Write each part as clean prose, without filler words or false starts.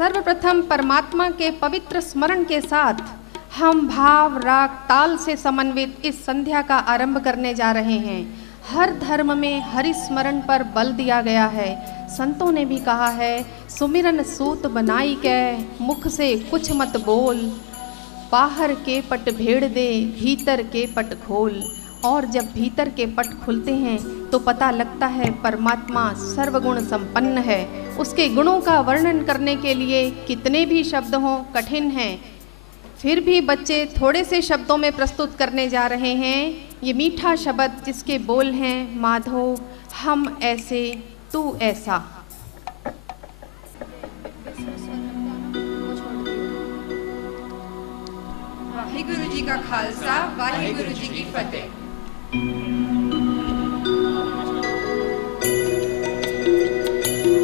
सर्वप्रथम परमात्मा के पवित्र स्मरण के साथ हम भाव राग ताल से समन्वित इस संध्या का आरंभ करने जा रहे हैं। हर धर्म में हरि स्मरण पर बल दिया गया है। संतों ने भी कहा है, सुमिरन सूत बनाई कै मुख से कुछ मत बोल, बाहर के पट भेड़ दे भीतर के पट खोल। और जब भीतर के पट खुलते हैं तो पता लगता है परमात्मा सर्वगुण संपन्न है। उसके गुणों का वर्णन करने के लिए कितने भी शब्द हों कठिन हैं, फिर भी बच्चे थोड़े से शब्दों में प्रस्तुत करने जा रहे हैं ये मीठा शब्द जिसके बोल हैं माधो हम ऐसे तू ऐसा। वाहिगुरु जी का खालसा, वाहिगुरु जी की फतेह।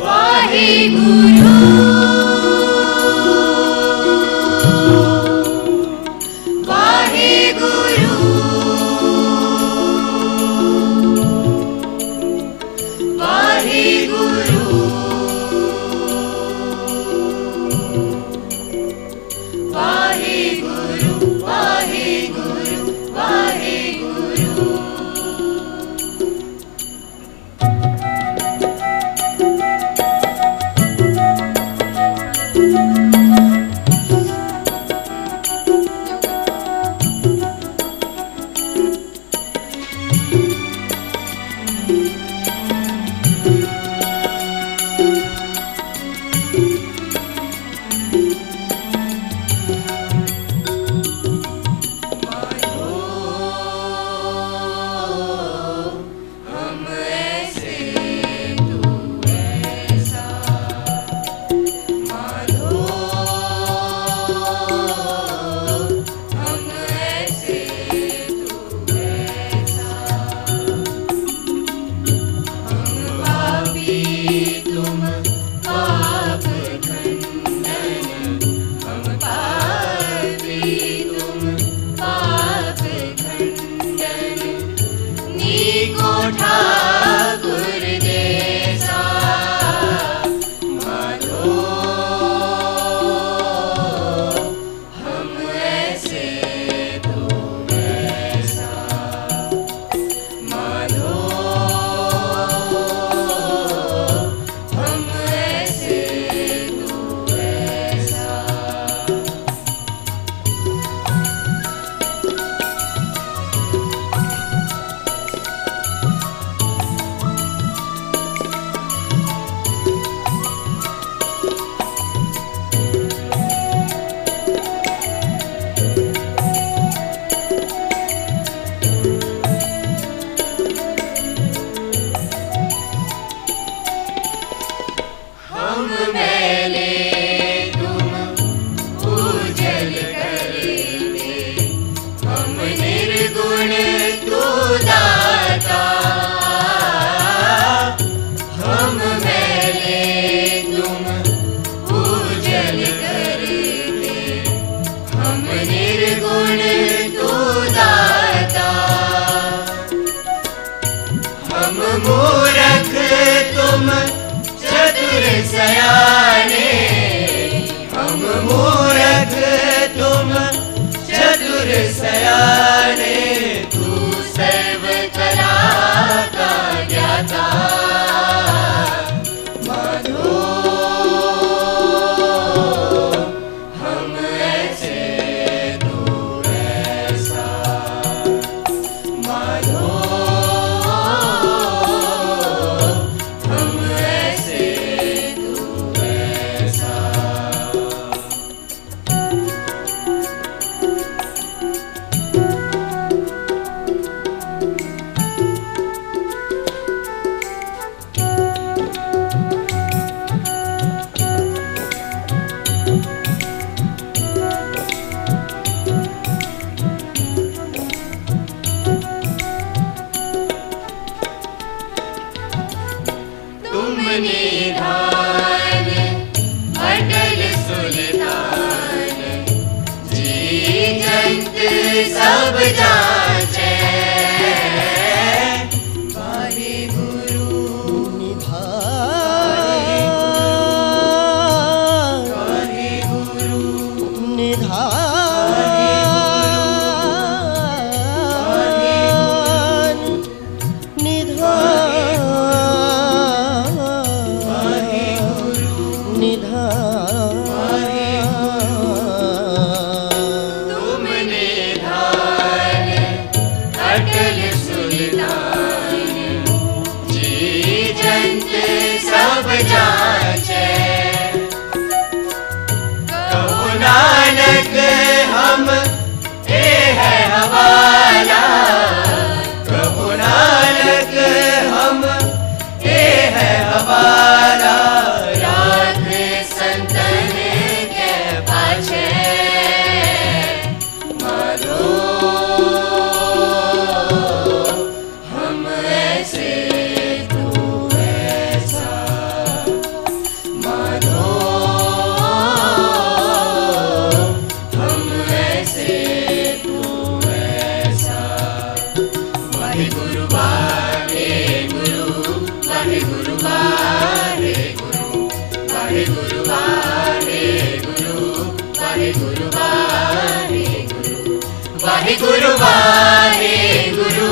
वाहिगुरु गुरु वाहे गुरु,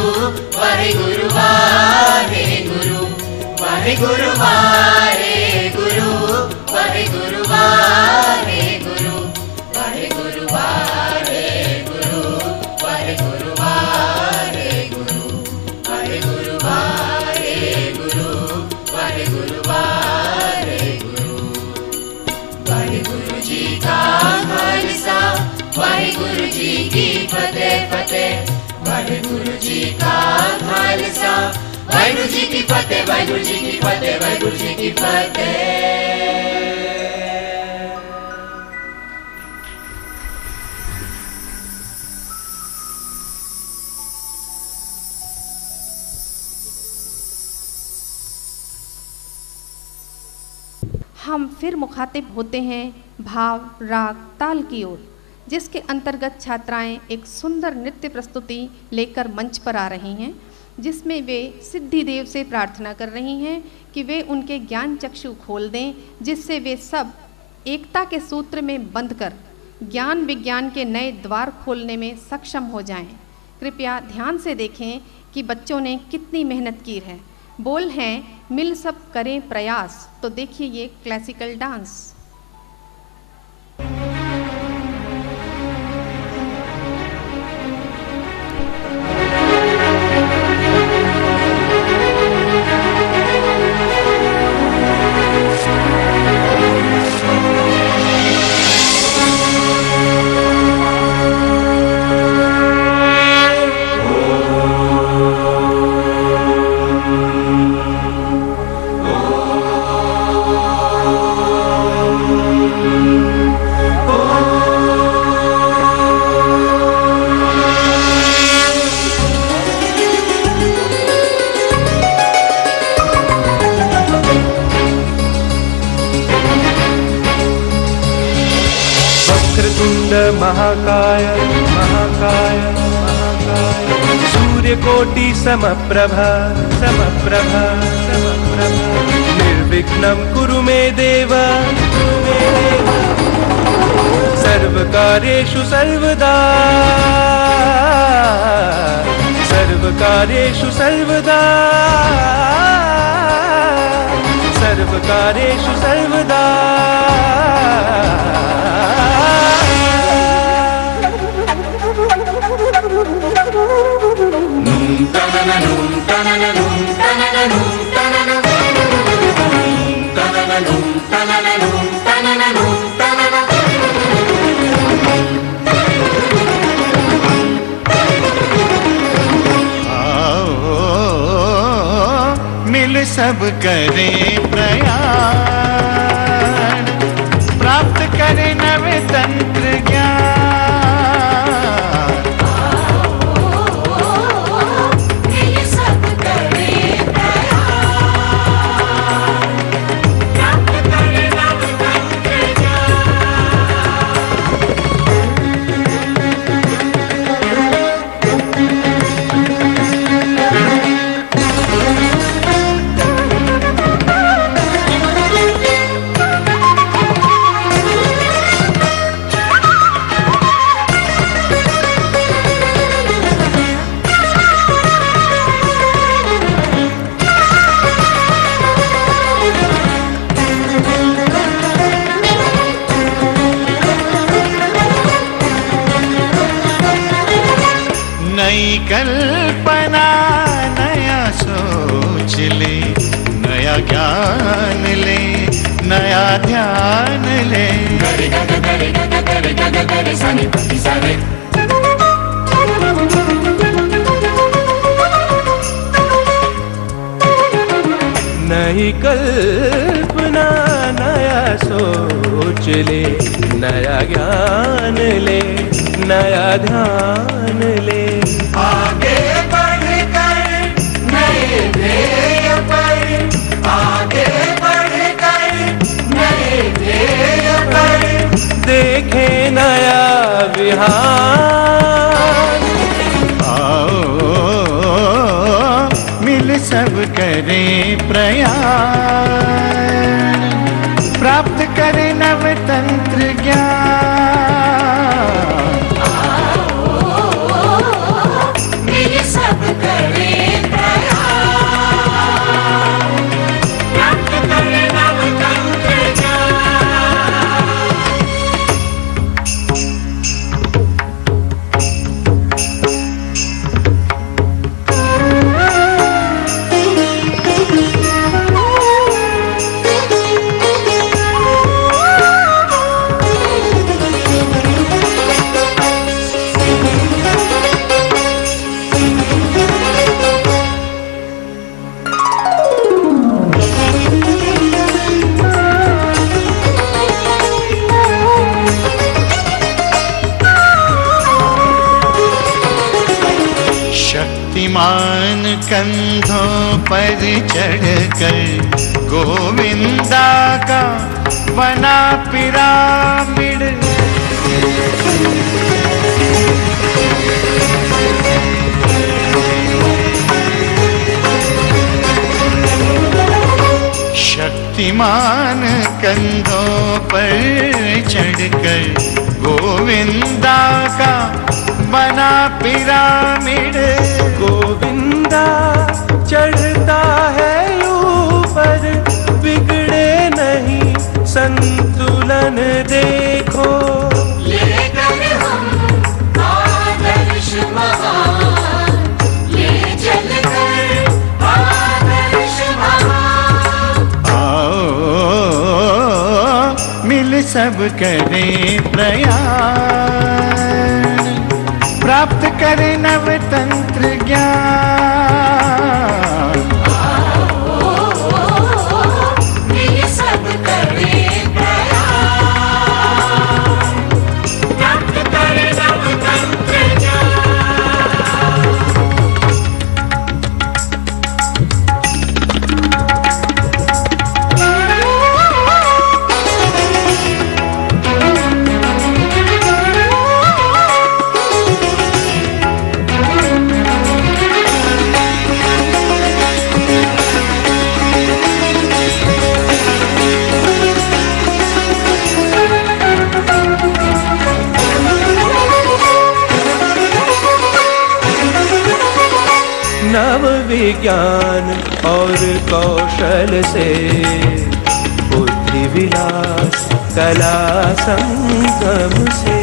वाहे गुरु वाहे गुरु, वाहे गुरु वाहे गुरु, वाहे गुरु वाहे गुरु, वाहे गुरु वाहे गुरु, वाहे गुरु वाहे गुरु, वाहे गुरु वाहे गुरु, वाहे गुरु वाहे गुरु। वाहिगुरु जी का खालसा, वाहिगुरु जी की फतेह फतेह, वाहिगुरु जी का खालसा, वाहिगुरु जी की फतेह, वाहिगुरु जी की फतेह, वाहिगुरु जी की फतेह। हम फिर मुखातिब होते हैं भाव राग ताल की ओर, जिसके अंतर्गत छात्राएं एक सुंदर नृत्य प्रस्तुति लेकर मंच पर आ रही हैं, जिसमें वे सिद्धि देव से प्रार्थना कर रही हैं कि वे उनके ज्ञान चक्षु खोल दें, जिससे वे सब एकता के सूत्र में बंधकर ज्ञान विज्ञान के नए द्वार खोलने में सक्षम हो जाएं। कृपया ध्यान से देखें कि बच्चों ने कितनी मेहनत की है। बोल हैं मिल सब करें प्रयास। तो देखिए ये क्लासिकल डांस। महाकाय महाकाय महाकाय सूर्यकोटि समप्रभा समप्रभा समप्रभा निर्विघ्नं कुरु मे देव सर्वकार्येषु सर्वदा सर्वकार्येषु सर्वदा सर्वकार्येषु सर्वदा मिल सब करें प्रयाण, प्राप्त करें नव तंत्र ज्ञान। नई कल्पना नया सोच ले, नया ज्ञान ले, नया ध्यान ले। नई कल्पना नया सोच ले, नया ज्ञान ले, नया ध्यान ले। आगे बढ़कर नए ध्येय पर, आगे बढ़कर नए ध्येय पर देखे नया विहार। आओ मिल सब करें प्रयास, प्राप्त करें नव तंत्र ज्ञान। कंधों पर चढ़कर गोविंदा का बना पिरामिड। शक्तिमान कंधों पर चढ़कर गोविंदा का बना पिरामिड। गोविंदा चढ़ता है ऊपर, बिगड़े नहीं संतुलन देखो। लेकर हम आदर्श महान, ले चलकर आदर्श महान। आओ मिल सब करें प्रयास, प्राप्त करें नवतंत्र ज्ञान। मिल सब करें प्रयास, प्राप्त करें नवतंत्र ज्ञान। नव विज्ञान और कौशल से बुद्धि विलास कला संगम से।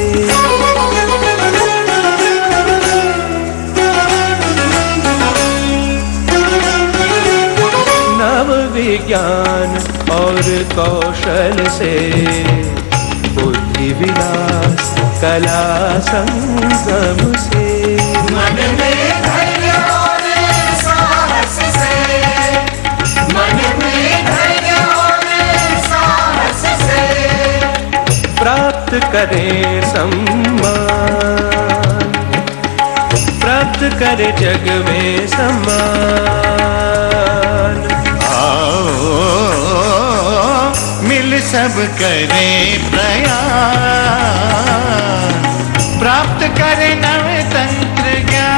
नव विज्ञान और कौशल से बुद्धि विलास कला संगम से। मन में धैर्य और साहस से, मन में धैर्य और साहस से प्राप्त करें सम्मान, प्राप्त करे जग में सम्मान। आओ मिल सब करें प्रयास, प्राप्त करें नवतंत्र ज्ञान।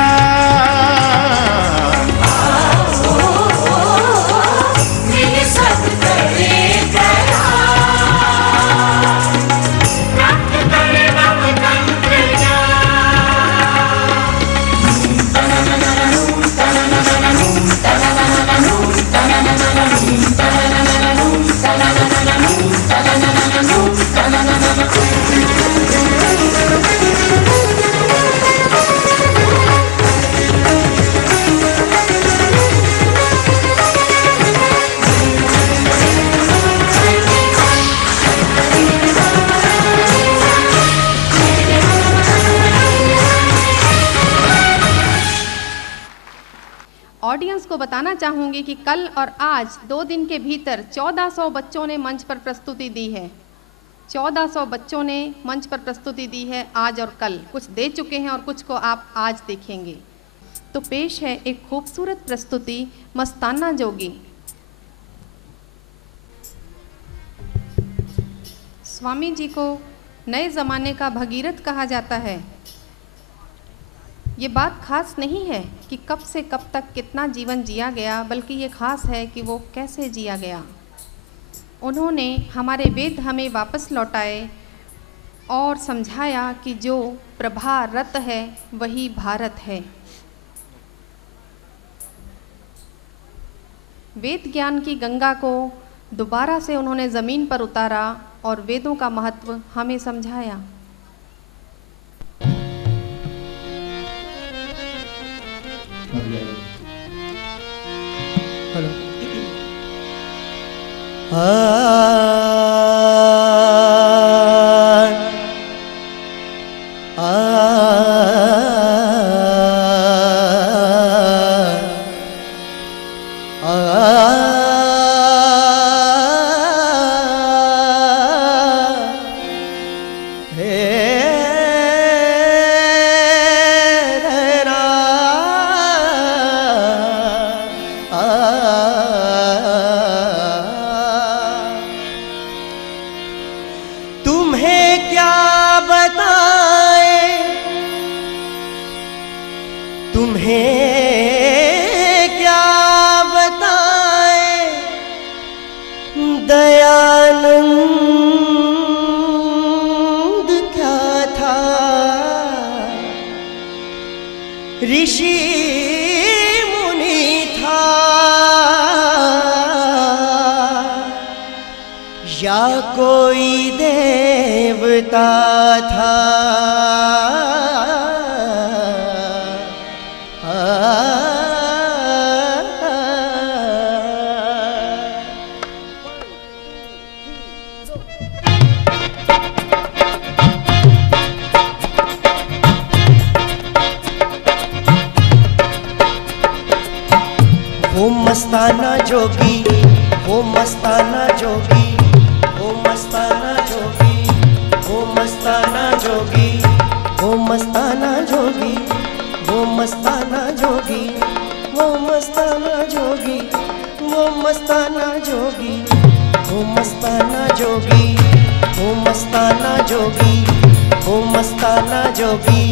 मिल सब करें प्रयास, प्राप्त करें नवतंत्र ऑडियंस को बताना चाहूंगी कि कल और आज 2 दिन के भीतर 1400 बच्चों ने मंच पर प्रस्तुति दी है। 1400 बच्चों ने मंच पर प्रस्तुति दी है आज और कल। कुछ दे चुके हैं और कुछ को आप आज देखेंगे। तो पेश है एक खूबसूरत प्रस्तुति मस्ताना जोगी। स्वामी जी को नए ज़माने का भगीरथ कहा जाता है। ये बात खास नहीं है कि कब से कब तक कितना जीवन जिया गया, बल्कि ये खास है कि वो कैसे जिया गया। उन्होंने हमारे वेद हमें वापस लौटाए और समझाया कि जो प्रभारत है वही भारत है। वेद ज्ञान की गंगा को दोबारा से उन्होंने ज़मीन पर उतारा और वेदों का महत्व हमें समझाया। हेलो। ऋषि मुनि था या कोई देवता था, वो मस्ताना जोगी, वो मस्ताना जोगी, वो मस्ताना जोगी, वो मस्ताना जोगी, वो मस्ताना जोगी, वो मस्ताना जोगी, वो मस्ताना जोगी, वो मस्ताना जोगी, वो मस्ताना जोगी, वो मस्ताना जोगी, वो मस्ताना जोगी,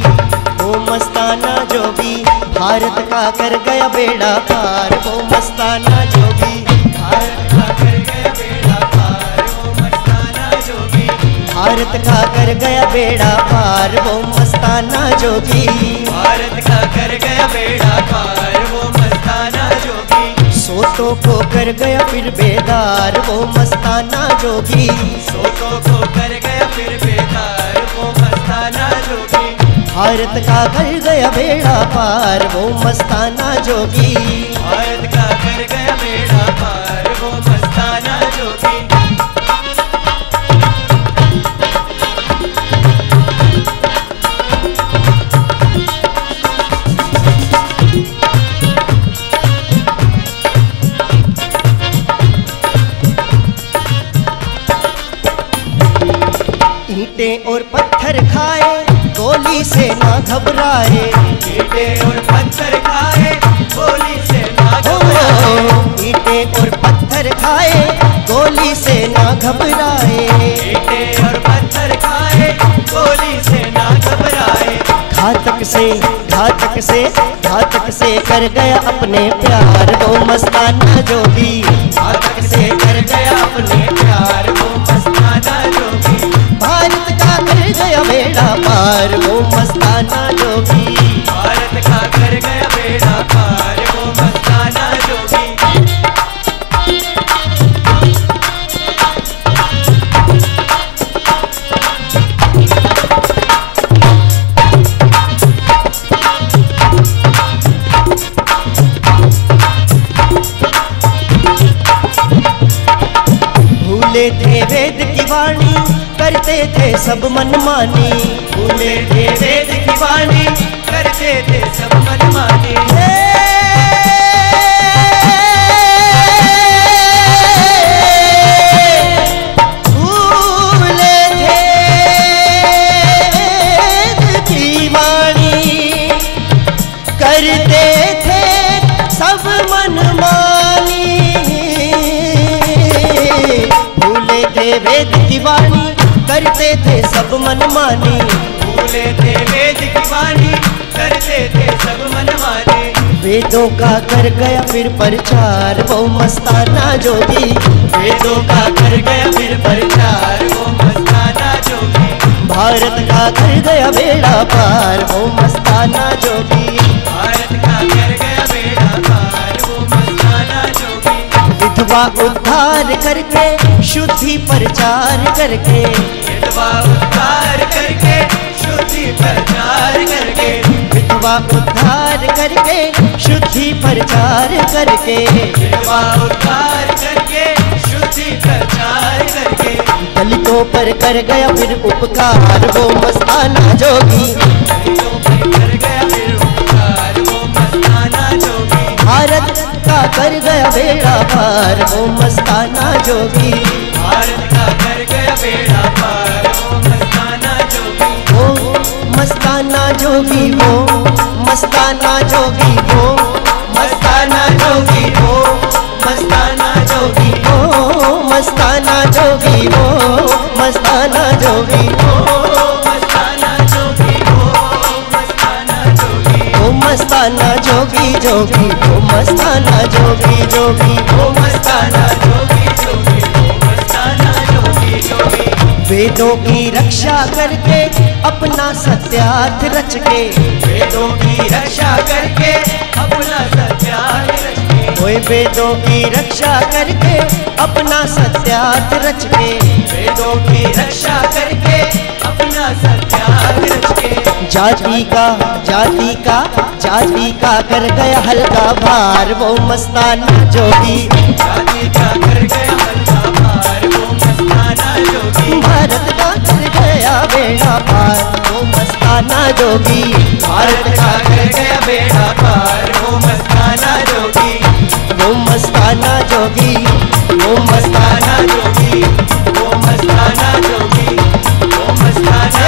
वो मस्ताना जोगी, भारत का कर गया बेड़ा पार। वो मस्ताना जोगी, भारत का कर गया बेड़ा पार। वो मस्ताना जोगी, भारत का कर गया बेड़ा पार। वो मस्ताना जोगी, भारत का कर गया बेड़ा पार। वो मस्ताना जोगी, सोतों को कर गया फिर बेदार। वो मस्ताना जोगी, सोतों को कर गया फिर बेदार। वो मस्ताना जोगी, भारत का कर गया बेड़ा पार। वो मस्ताना जोगी, भारत का कर गया बेड़ा पार। वो मस्ताना जोगी, ईंटें और पत्थर खाए गोली से ना घबराए। ईंटें और पत्थर खाए गोली से ना घबराए। ईंटें और पत्थर खाए गोली से ना घबराए। ईंटें और पत्थर खाए गोली से ना घबराए। घातक से घातक से घातक से कर गया अपने प्यार। वो मस्ताना जोगी, घातक से कर गया अपने प्यार। वो मस्ताना जोगी, भारत का कर गया बेड़ा पार। वो मस्ताना जोगी, भारत का कर गया बेड़ा पार। वो मस्ताना जोगी, भूले थे वेद की वाणी करते थे सब मनमानी। भूले थे वेद की वाणी करते थे सब मनमानी। भूले थे वेद की वाणी करते थे सब मनमानी। भूले थे वेद की वाणी करते थे सब मनमानी। भूले थे वेद की वाणी करते थे सब मनमानी। वेदों का कर गया फिर प्रचार। वो मस्ताना जोगी, वेदों का कर गया फिर प्रचार। वो मस्ताना जोगी, भारत का कर गया बेड़ा पार। वो मस्ताना जोगी, भारत का कर गया बेड़ा पार। वो मस्ताना जोगी, विधवा उद्धार करके शुद्धि प्रचार करके। विधवा उद्धार करके शुद्धि प्रचार करके। विधवा उद्धार करके शुद्धि प्रचार करके। विधवा उद्धार करके शुद्धि प्रचार करके। दलितों पर कर गया फिर उपकार। वो मस्ताना जोगी, दलितों पर कर गया फिर उपकार। वो मस्ताना जोगी, भारत का कर गया बेड़ा पार। वो मस्ताना जोगी, भारत का कर गया बेड़ा पार। वो मस्ताना जोगी, वो मस्ताना जोगी, वो मस्ताना जोगी, वो मस्ताना जोगी, वो मस्ताना जोगी, वो मस्ताना जोगी, वो मस्ताना जोगी, वो मस्ताना जोगी, वो मस्ताना जोगी, वो मस्ताना जोगी जोगी, वो मस्ताना जोगी जोगी, वो मस्ताना जोगी जोगी, वो मस्ताना जोगी जोगी। वेदों की रक्षा करके अपना सत्यार्थ रच के, वेदों की रक्षा करके अपना सत्यार्थ रच के, ओए वेदों की रक्षा करके अपना सत्यार्थ रच के, वेदों की रक्षा करके अपना सत्यार्थ रच के। जाति का कर गया हल्का भार वो मस्ताना जोगी, जाति का कर गया हल्का भार वो मस्ताना जोगी, भारत का कर गया बेड़ा पार वो मस्ताना जोगी, भारत का कर गया बेड़ा पार वो मस्ताना जोगी, वो मस्ताना जोगी, वो मस्ताना जोगी, वो मस्ताना जोगी, वो मस्ताना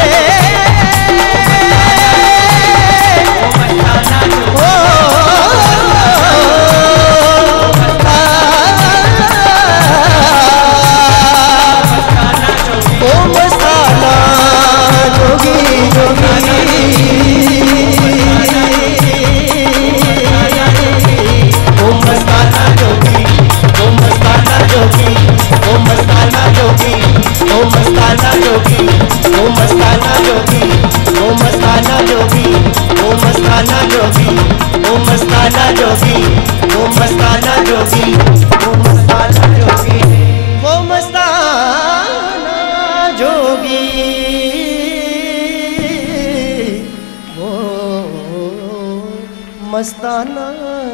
मस्ताना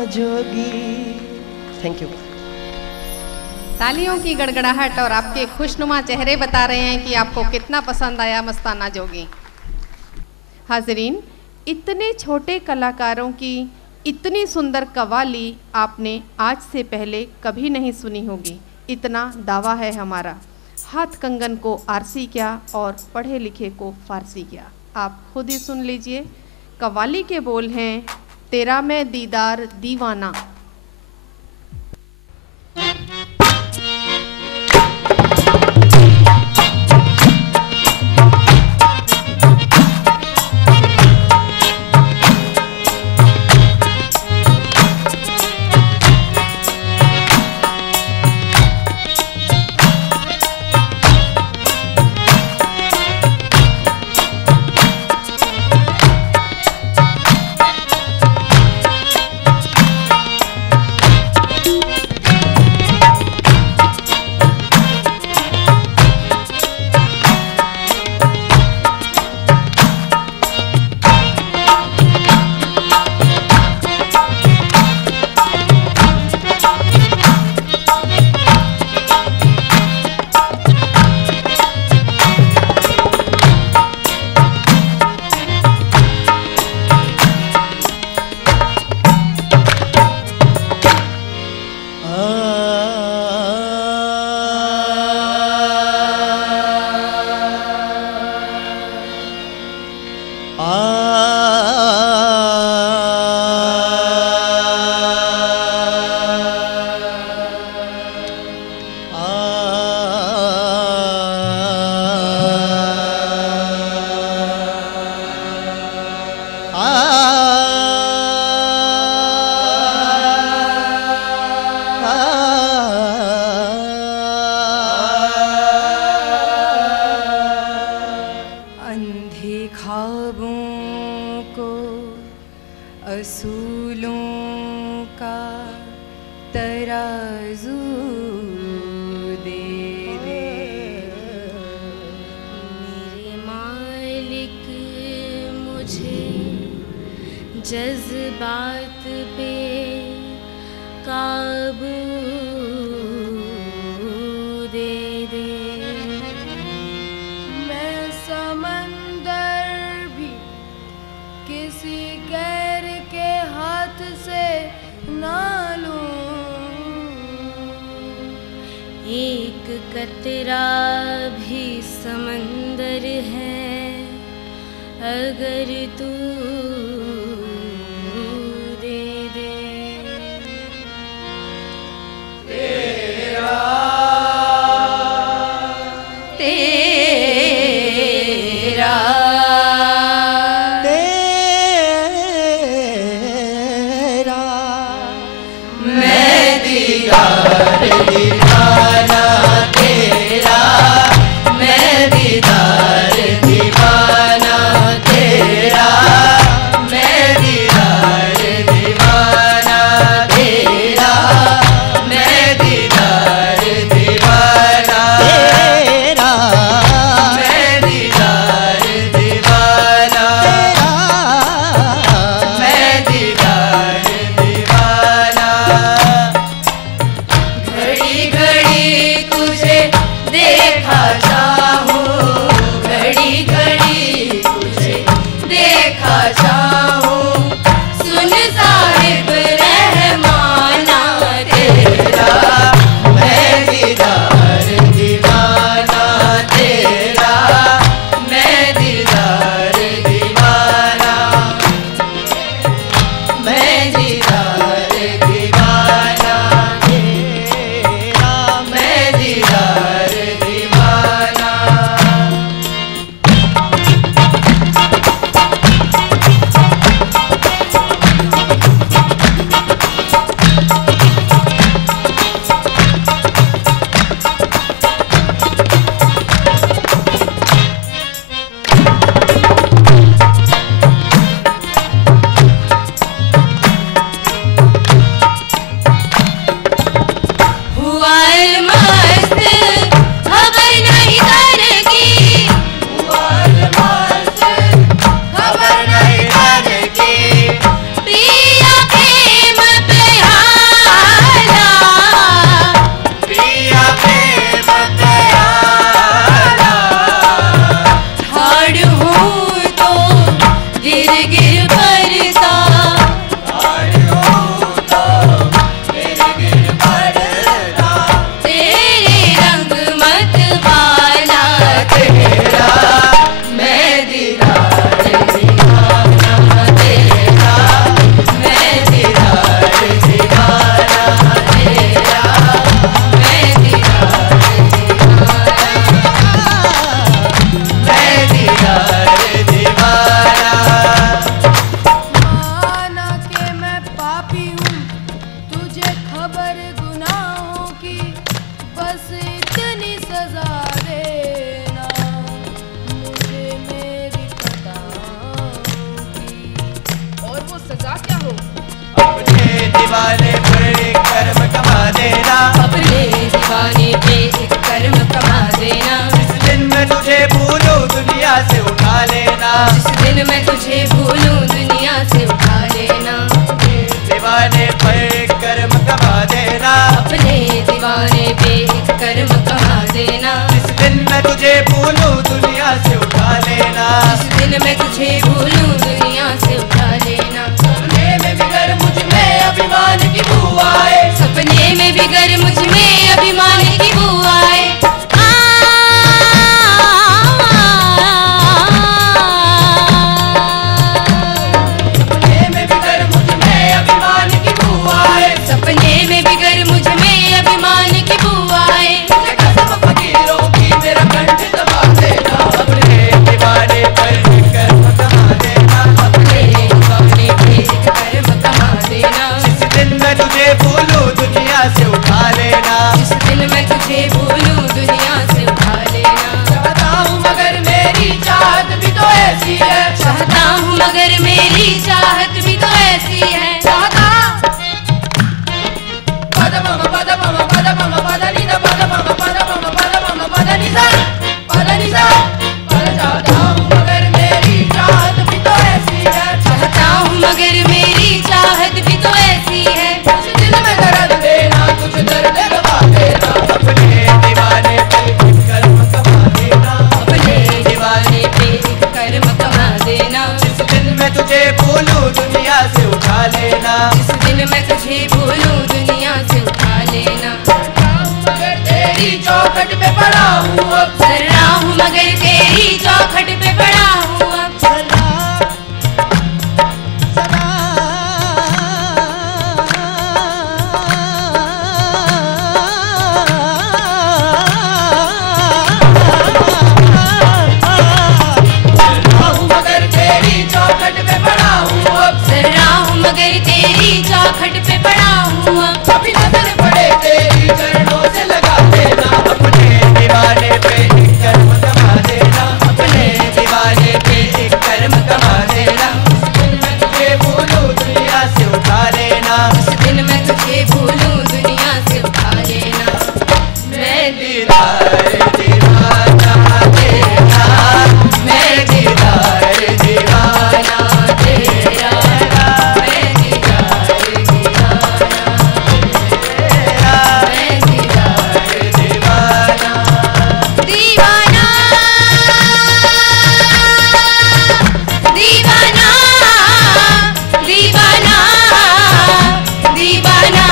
जोगी। Thank you. तालियों की गड़गड़ाहट और आपके खुशनुमा चेहरे बता रहे हैं कि आपको कितना पसंद आया मस्ताना जोगी। हाजरीन, इतने छोटे कलाकारों की इतनी सुंदर कव्वाली आपने आज से पहले कभी नहीं सुनी होगी, इतना दावा है हमारा। हाथ कंगन को आरसी क्या और पढ़े लिखे को फारसी क्या, आप खुद ही सुन लीजिए। कव्वाली के बोल हैं, तेरा मैं दीदार दीवाना। जज्बात पे काबू दे दे। मैं समंदर भी किसी गैर के हाथ से ना लूं, एक कतरा भी समंदर है अगर तू दीवाना तेरा, मैं दिन मैं तुझे भूलूं दुनिया से उठा लेना। दीवाने पे कर्म कमा देना, अपने दीवाने पे कर्म कमा देना। जिस दिन मैं तुझे भूलूं दुनिया से उठा लेना, जिस दिन मैं तुझे भूलूं दुनिया से उठा लेना। सपने में बिगर मुझ में अभिमान की बू आए, सपने में बिगर मुझ में अभिमान की बू आए। सपने में बिगर मुझ में अभिमान की बू आए, सपने में बिगर मुझ में अभिमान की बू आए। तुझे कसम फकीरों की मेरा कंठ दबा देना, अपने दीवाने पर कर्म कमा देना, अपने दीवाने पे कर्म कमा देना। जिस दिन मैं तुझे भूलूं दुनिया से उठा लेना, जिस दिन मैं तुझे भूलूं दुनिया से उठा लेना। चाहता हूँ मगर मेरी चाहत भी तो ऐसी है, चाहता हूँ मगर मेरी चाहत भी तो ऐसी है। चाहता पद मम पद मम पद मम पद नि द पद मम पद मम पद मम पद नि सा पद नि सा पद। चाहता हूँ मगर मेरी चाहत भी तो ऐसी है, चाहता हूँ मगर मेरी चाहत भी तो ऐसी है। कुछ दिल में दर्द देना, कुछ दर्द दबा देना, अपने दीवाने पे कर्म कमा देना, अपने दीवाने पे कर्म कमा देना। जिस दिन मैं तुझे भूलूं दुनिया से उठा लेना, जिस दिन मैं तुझे भूलूं दुनिया से उठा लेना। मगर तेरी चौखट पे पड़ा हूँ अब, कर रहा हूँ मगर तेरी चौखट पे पड़ा हूँ अब। मगर तेरी चौखट पे पड़ा हूँ अब, कर रहा हूँ मगर तेरी चौखट पे पड़ा हूँ अब। कभी नजर पड़े तेरी चरणों से लगा देना, अपने दीवाने पे कर्म कमा देना, अपने दीवाने पे कर्म कमा देना। जिस दिन मैं तुझे भूलूं दुनिया से उठा लेना, जिस दिन मैं तुझे भूलूं दुनिया से उठा लेना। मैं दीदार दीवाना तेरा, मैं दीदार दीवाना तेरा, मैं दीदार दीवाना तेरा, मैं दीदार दीवाना दीवाना दीवाना दीवाना दीवाना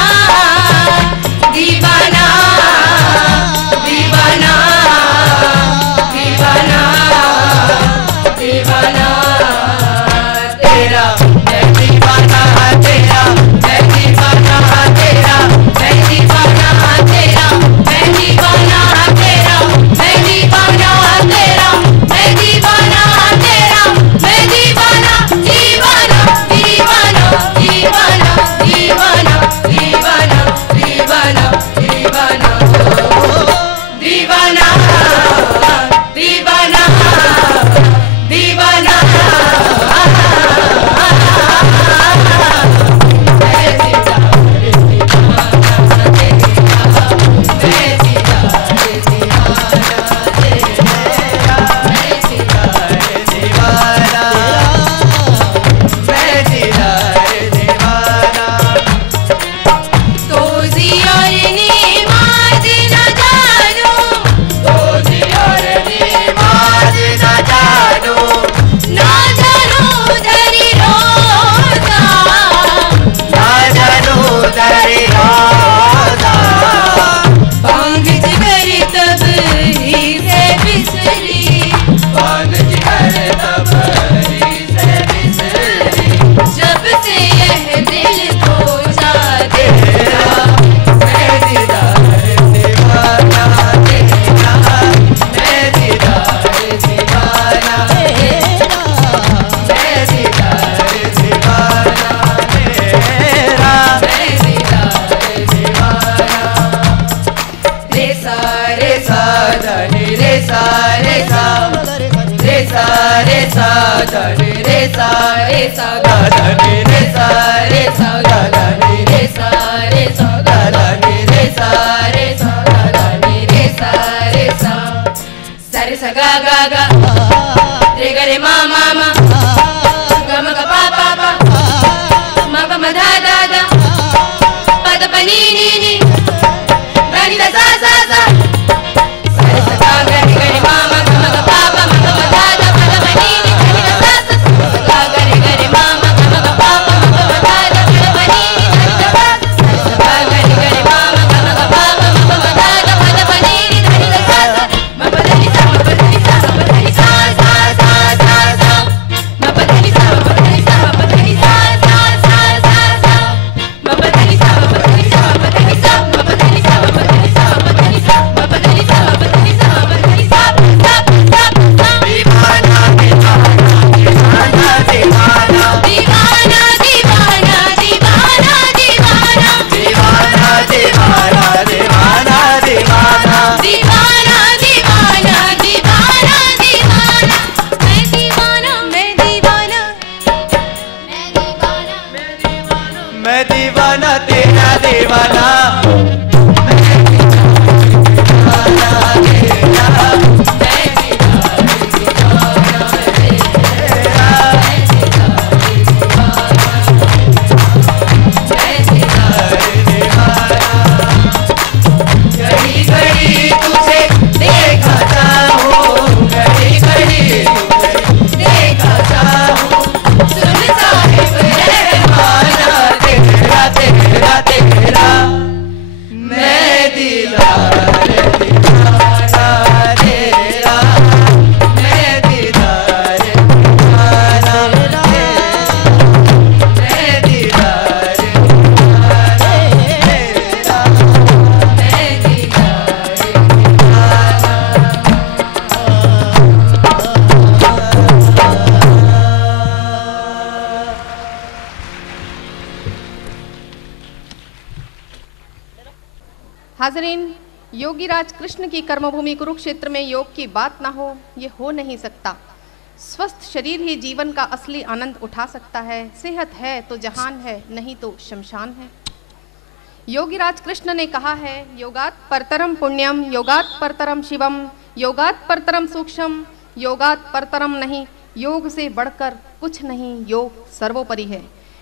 दीवाना दीवाना दीवाना दीवाना तेरा, मैं दीवाना तेरा, मैं दीवाना तेरा, मैं दीवाना तेरा, मैं दीवाना तेरा, मैं दीवाना तेरा, मैं दीवाना तेरा, मैं दीवाना दीवाना दीवाना दीवाना दीवाना दीवाना दीवाना दीवाना दीवाना दीवाना दीवाना। मैं दीदार दीवाना, तो जियार नमाज न जानूं, रोज़ी और नमाज न जानूं, ना जानूं धरी रोज़ा, ना जानूं दरी रोज़ा, बांग जिगर तब ही से बिसरी, बांध जिगर तब ही से बिसरी, जब से यह दिल को जा तेरा, मैं दीदार दीवाना तेरा, मैं दीदार दीवाना तेरा, मैं दीदार दीवाना तेरा, मैं दीदार दीवाना। रे सा रे सा धनी रे सा रे सा रे सा रे सा धनी रे सा रे सा धनी रे सा रे सा धनी रे सा रे सा धनी रे सा रे सा धनी रे सा रे सा सा रे सा गा गा गा रे ग रे मा मा मा ग म ग पा पा पा मा प म धा धा धा प द प नी नी नी धा नी धा सा सा सा सा रे सा गा ग रे मा मा ग म ग पा पा मा प म धा धा प द प नी नी धा नी धा सा सा सा गा ग रे मा मा ग म ग पा पा मा प म धा धा प द प नी नी धा नी धा सा सा सा गा ग रे मा मा ग म ग पा पा मा प म धा धा प द प नी नी धा नी धा सा सा म प ध नि सा म प ध नि सा म प ध नि सा सा सा सा सा म प ध नि सा म प ध नि सा म प ध नि सा सा सा सा सा म प ध नि सा म प ध नि सा म प ध नि सा म प ध नि सा म प ध नि सा म प ध नि सा म प ध नि सा म प ध नि सा म प ध नि सा सा सा दीवाना दीवाना दीवाना दीवाना दीवाना दीवाना दीवाना दीवाना दीवाना दीवाना दीवाना दीवाना दीवाना दीवाना दीवाना दीवाना मैं दीवाना मैं दीवाना मैं दीवाना मैं दीवाना मैं दीवाना तेरा दीवाना घड़ी घड़ी तुझे देखता हूँ घड़ी घड़ी देखता हूँ सुन साहिब रहमाना तेरा तेरा तेरा मैं दीदार दीवाना तेरा मैं दीदार दीवाना मैं दीदार तेरा मैं दीदार हाजरीन, योगीराज कृष्ण की कर्मभूमि कुरुक्षेत्र में योग की बात ना हो, ये हो नहीं सकता। स्वस्थ शरीर ही जीवन का असली आनंद उठा सकता है। सेहत है तो जहान है, नहीं तो शमशान है। योगीराज कृष्ण ने कहा है, योगात परतरम पुण्यम, योगात परतरम शिवम, योगात परतरम सूक्ष्म, योगात परतरम नहीं, योग से बढ़कर कुछ नहीं, योग सर्वोपरि है।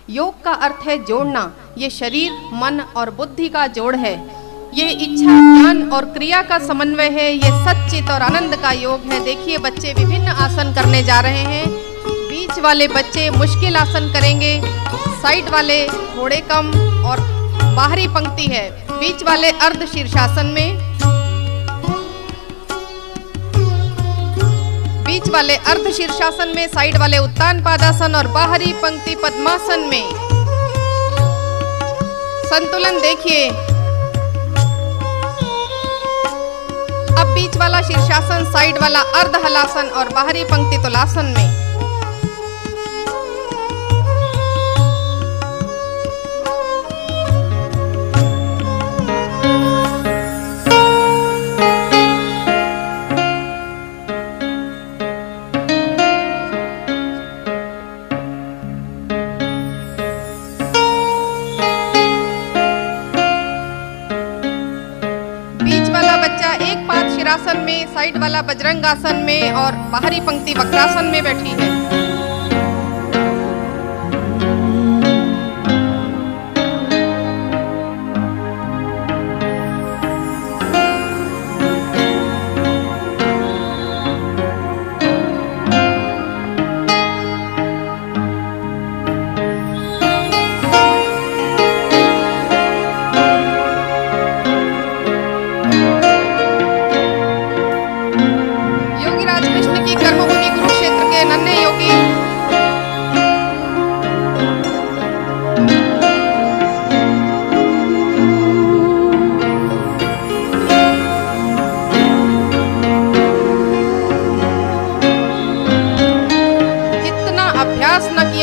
योग का अर्थ है जोड़ना। ये शरीर, मन और बुद्धि का जोड़ है। ये इच्छा, ज्ञान और क्रिया का समन्वय है। ये सच्चित और आनंद का योग है। देखिए, बच्चे विभिन्न आसन करने जा रहे हैं। बीच वाले बच्चे मुश्किल आसन करेंगे, साइड वाले थोड़े कम और बाहरी पंक्ति है। बीच वाले अर्ध शीर्षासन में, बीच वाले अर्ध शीर्षासन में, साइड वाले उत्तान पादासन और बाहरी पंक्ति पद्मासन में। संतुलन देखिए। अब बीच वाला शीर्षासन, साइड वाला अर्ध हलासन और बाहरी पंक्ति तुलासन में। शिरासन में, साइड वाला बजरंग आसन में और बाहरी पंक्ति वक्रासन में बैठी है।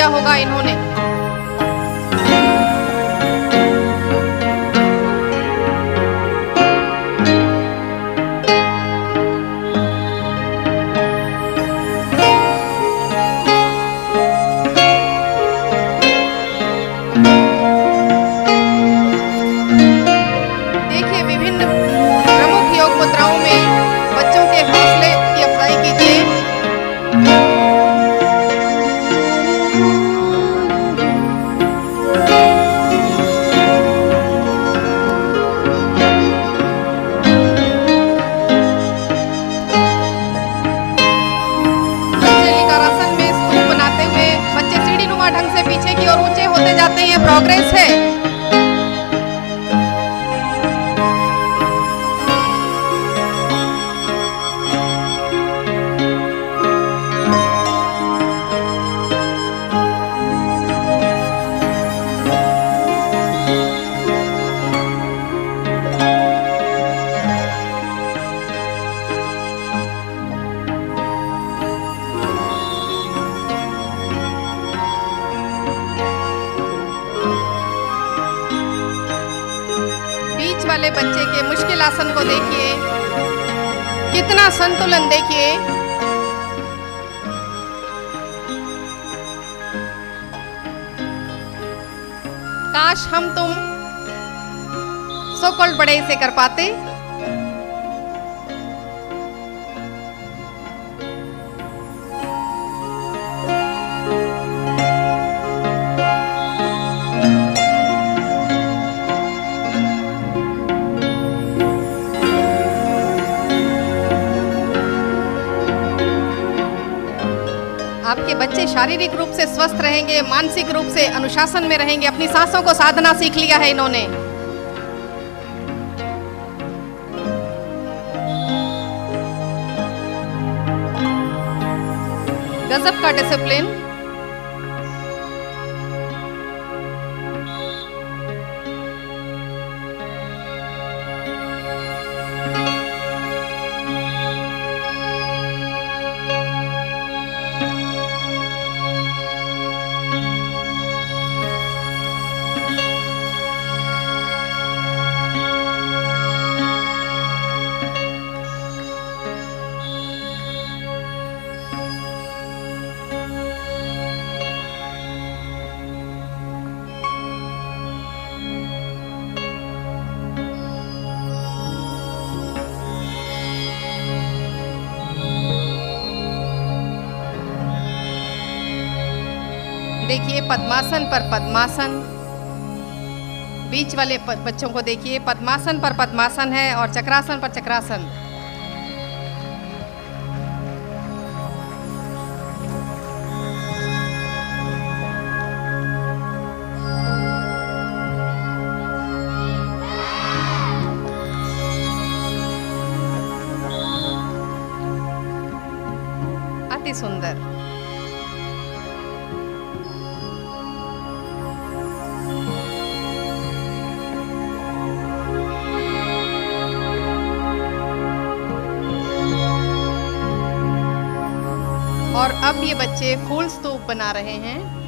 होगा इन्होंने। देखिए विभिन्न प्रमुख योग मुद्राओं में बच्चों के हौसले की अफजाई कीजिए। होते जाते हैं, ये प्रोग्रेस है। वाले बच्चे के मुश्किल आसन को देखिए, कितना संतुलन देखिए। काश हम तुम सो-कॉल्ड बड़े इसे कर पाते। आपके बच्चे शारीरिक रूप से स्वस्थ रहेंगे, मानसिक रूप से अनुशासन में रहेंगे। अपनी सांसों को साधना सीख लिया है इन्होंने। गजब का डिसिप्लिन। देखिए पद्मासन पर पद्मासन, बीच वाले बच्चों को देखिए, पद्मासन पर पद्मासन है और चक्रासन पर चक्रासन। अति सुंदर। और अब ये बच्चे फूल स्तूप बना रहे हैं।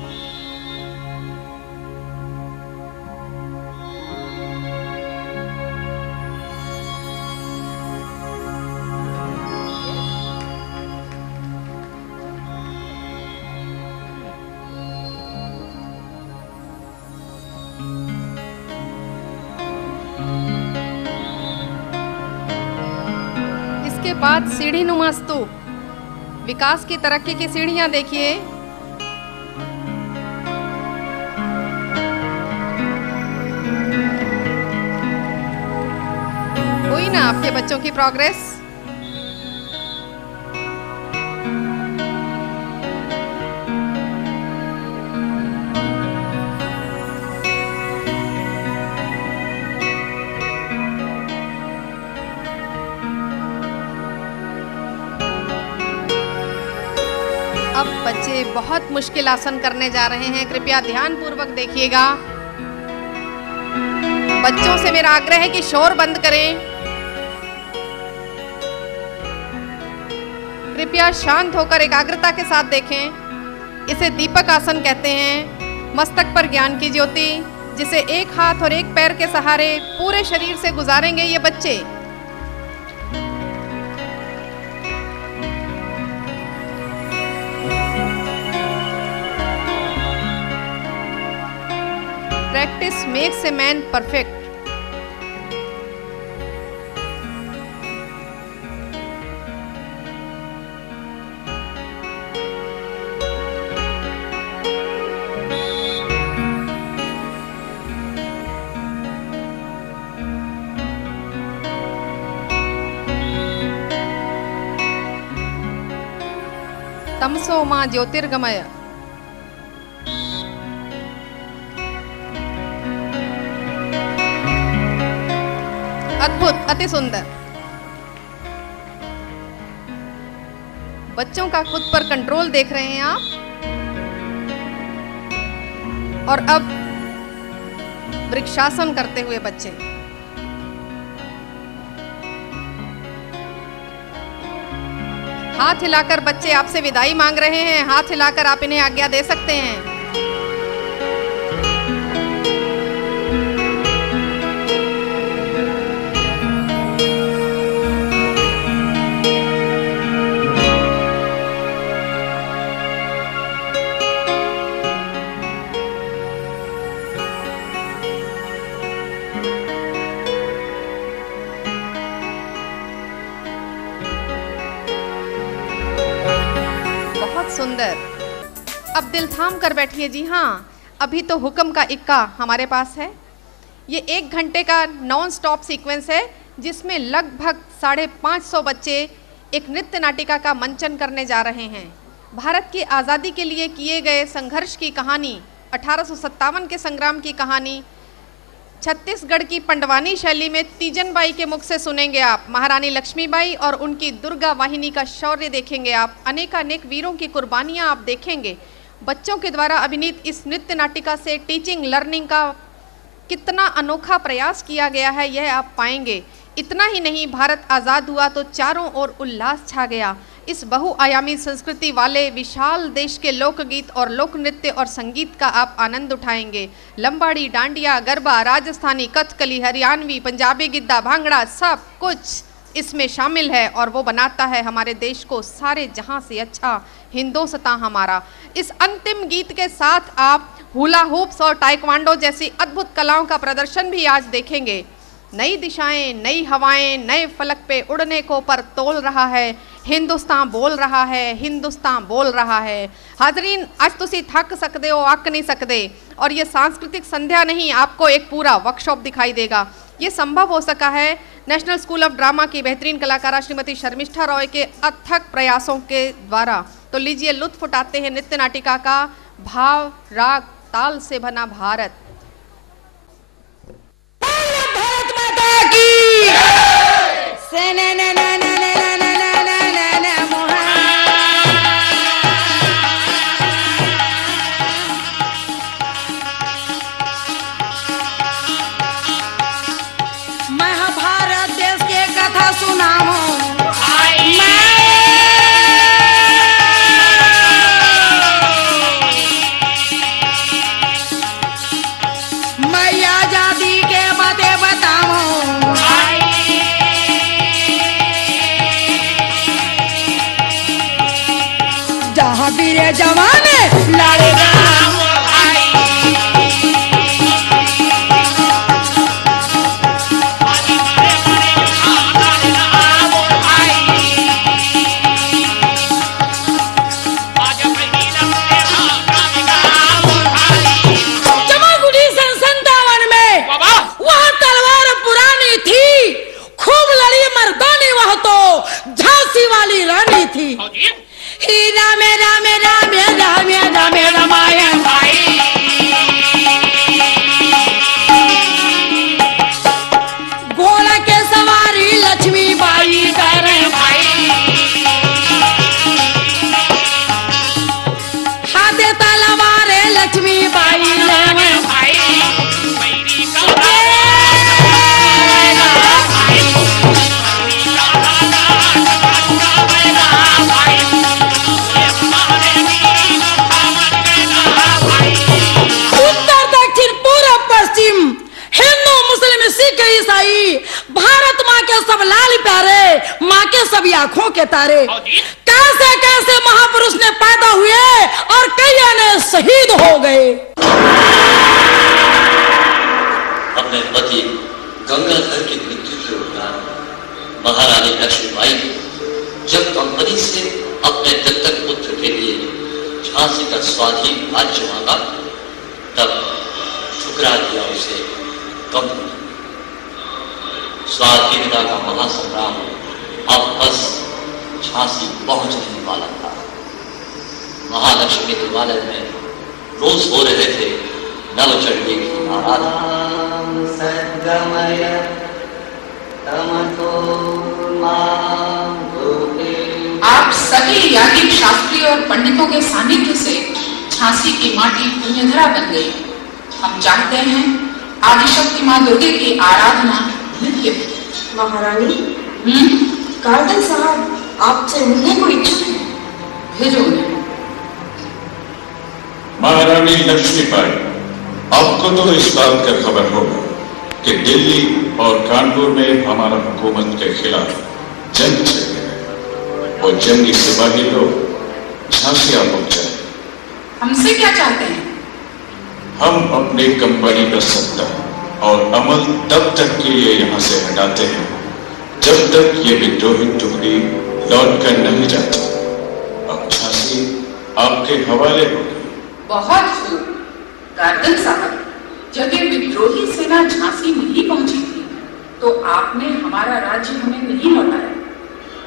इसके बाद सीढ़ी नुमा स्तूप, विकास की तरक्की की सीढ़ियां देखिए। हुई ना आपके बच्चों की प्रोग्रेस? अब बच्चे बहुत मुश्किल आसन करने जा रहे हैं, कृपया ध्यान पूर्वक देखिएगा। बच्चों से मेरा आग्रह है कि शोर बंद करें। कृपया शांत होकर एकाग्रता के साथ देखें। इसे दीपक आसन कहते हैं। मस्तक पर ज्ञान की ज्योति, जिसे एक हाथ और एक पैर के सहारे पूरे शरीर से गुजारेंगे ये बच्चे। Practice makes a man perfect. तमसो मां ज्योतिर्गमय। अद्भुत, अति सुंदर। बच्चों का खुद पर कंट्रोल देख रहे हैं आप। और अब वृक्षासन करते हुए बच्चे। हाथ हिलाकर बच्चे आपसे विदाई मांग रहे हैं। हाथ हिलाकर आप इन्हें आज्ञा दे सकते हैं। सुंदर। अब दिल थाम कर बैठिए। जी हाँ, अभी तो हुक्म का इक्का हमारे पास है। ये 1 घंटे का नॉन स्टॉप सीक्वेंस है जिसमें लगभग 550 बच्चे एक नृत्य नाटिका का मंचन करने जा रहे हैं। भारत की आज़ादी के लिए किए गए संघर्ष की कहानी, 1857 के संग्राम की कहानी, छत्तीसगढ़ की पंडवानी शैली में तीजन बाई के मुख से सुनेंगे आप। महारानी लक्ष्मीबाई और उनकी दुर्गा वाहिनी का शौर्य देखेंगे आप। अनेकानेक वीरों की कुर्बानियां आप देखेंगे। बच्चों के द्वारा अभिनीत इस नृत्य नाटिका से टीचिंग लर्निंग का कितना अनोखा प्रयास किया गया है यह आप पाएंगे। इतना ही नहीं, भारत आज़ाद हुआ तो चारों ओर उल्लास छा गया। इस बहुआयामी संस्कृति वाले विशाल देश के लोकगीत और लोक नृत्य और संगीत का आप आनंद उठाएंगे। लंबाड़ी, डांडिया, गरबा, राजस्थानी, कथकली, हरियाणवी, पंजाबी गिद्दा, भांगड़ा, सब कुछ इसमें शामिल है और वो बनाता है हमारे देश को सारे जहां से अच्छा हिंदुस्तान हमारा। इस अंतिम गीत के साथ आप हुला हूप्स और टाइक्वांडो जैसी अद्भुत कलाओं का प्रदर्शन भी आज देखेंगे। नई दिशाएं, नई हवाएं, नए फलक पे उड़ने को पर तोल रहा है। हिंदुस्तान बोल रहा है, हिंदुस्तान बोल रहा है। हाजरीन, आज तुसी थक सकते हो, आक नहीं सकते। और ये सांस्कृतिक संध्या नहीं, आपको एक पूरा वर्कशॉप दिखाई देगा। ये संभव हो सका है नेशनल स्कूल ऑफ ड्रामा की बेहतरीन कलाकारा श्रीमती शर्मिष्ठा रॉय के अथक प्रयासों के द्वारा। तो लीजिए लुत्फ उठाते हैं नृत्य नाटिका का भाव, राग, ताल से बना भारत। महाभारत देश के कथा सुनाओ। मैं आजादी के बातें बताओ। जहाँ वीर जवान लड़ेगा सब आंखों के तारे। कैसे कैसे महापुरुष ने पैदा हुए और कई आने शहीद हो गए। अपने पति गंगाधर की मृत्यु के उपरांत महारानी लक्ष्मीबाई जब कंपनी से अपने दत्तक पुत्र के लिए झांसी का स्वाधीन राज्य मांगा तब ठुकरा दिया उसे कंपनी। स्वाधीनता का महासंग्राम अब बस झांसी पहुंचने वाला था। महालक्ष्मी देवालय में रोज हो रहे थे नवचंडी की आराधना। आप सभी याज्ञिक शास्त्री और पंडितों के सानिध्य से झांसी की माटी पुण्यधरा बन गई। हम चाहते हैं आदिशक्ति माँ दुर्गे की आराधना नित्य। महारानी, गार्डन साहब आपसे मिलने को इच्छुक है। भेजो उन्हें। महारानी लक्ष्मीबाई, आपको तो इस बात का खबर होगा कि दिल्ली और कानपुर में हमारा हुकूमत के खिलाफ जंग छिड़ गया और जंगी सिपाही लोग झांसी आ पहुंचे। हमसे क्या चाहते हैं? हम अपनी कंपनी का सत्ता और अमल तब तक के लिए यहाँ से हटाते हैं जब तक ये विद्रोही टुकड़ी लौट कर नहीं जाती। अब झांसी आपके हवाले होगी। बहुत खूब गार्डन साहब, जब ये विद्रोही सेना झांसी नहीं पहुंची थी तो आपने हमारा राज्य हमें नहीं लौटाया।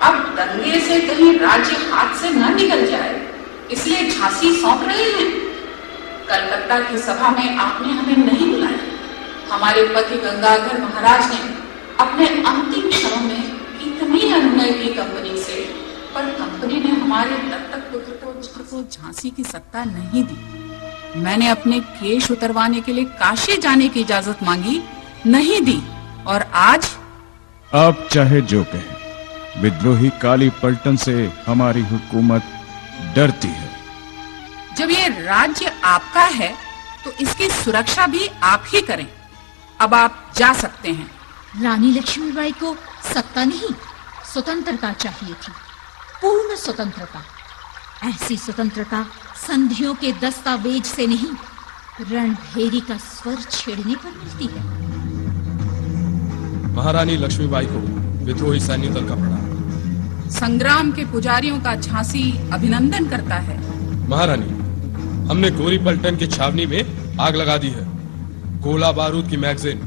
अब दंगे से कहीं राज्य हाथ से न निकल जाए, इसलिए झांसी सौंप रहे हैं। कलकत्ता की सभा में आपने हमें नहीं बुलाया। हमारे पति गंगाधर महाराज ने अपने अंतिम क्षणों में इतनी अनुनय की कंपनी से, पर कंपनी ने हमारे दत्तक पुत्र को झांसी की सत्ता नहीं दी। मैंने अपने केश उतरवाने के लिए काशी जाने की इजाजत मांगी, नहीं दी। और आज आप चाहे जो कहें, विद्रोही काली पलटन से हमारी हुकूमत डरती है। जब ये राज्य आपका है तो इसकी सुरक्षा भी आप ही करें। अब आप जा सकते हैं। रानी लक्ष्मीबाई को सत्ता नहीं, स्वतंत्रता चाहिए थी, पूर्ण स्वतंत्रता। ऐसी स्वतंत्रता संधियों के दस्तावेज से नहीं, रणभेरी का स्वर छेड़ने पर मिलती है। महारानी लक्ष्मीबाई को विद्रोही सैन्य दल का प्रणाम। संग्राम के पुजारियों का झांसी अभिनंदन करता है। महारानी, हमने गोरी पलटन की छावनी में आग लगा दी है। गोला बारूद की मैगजीन,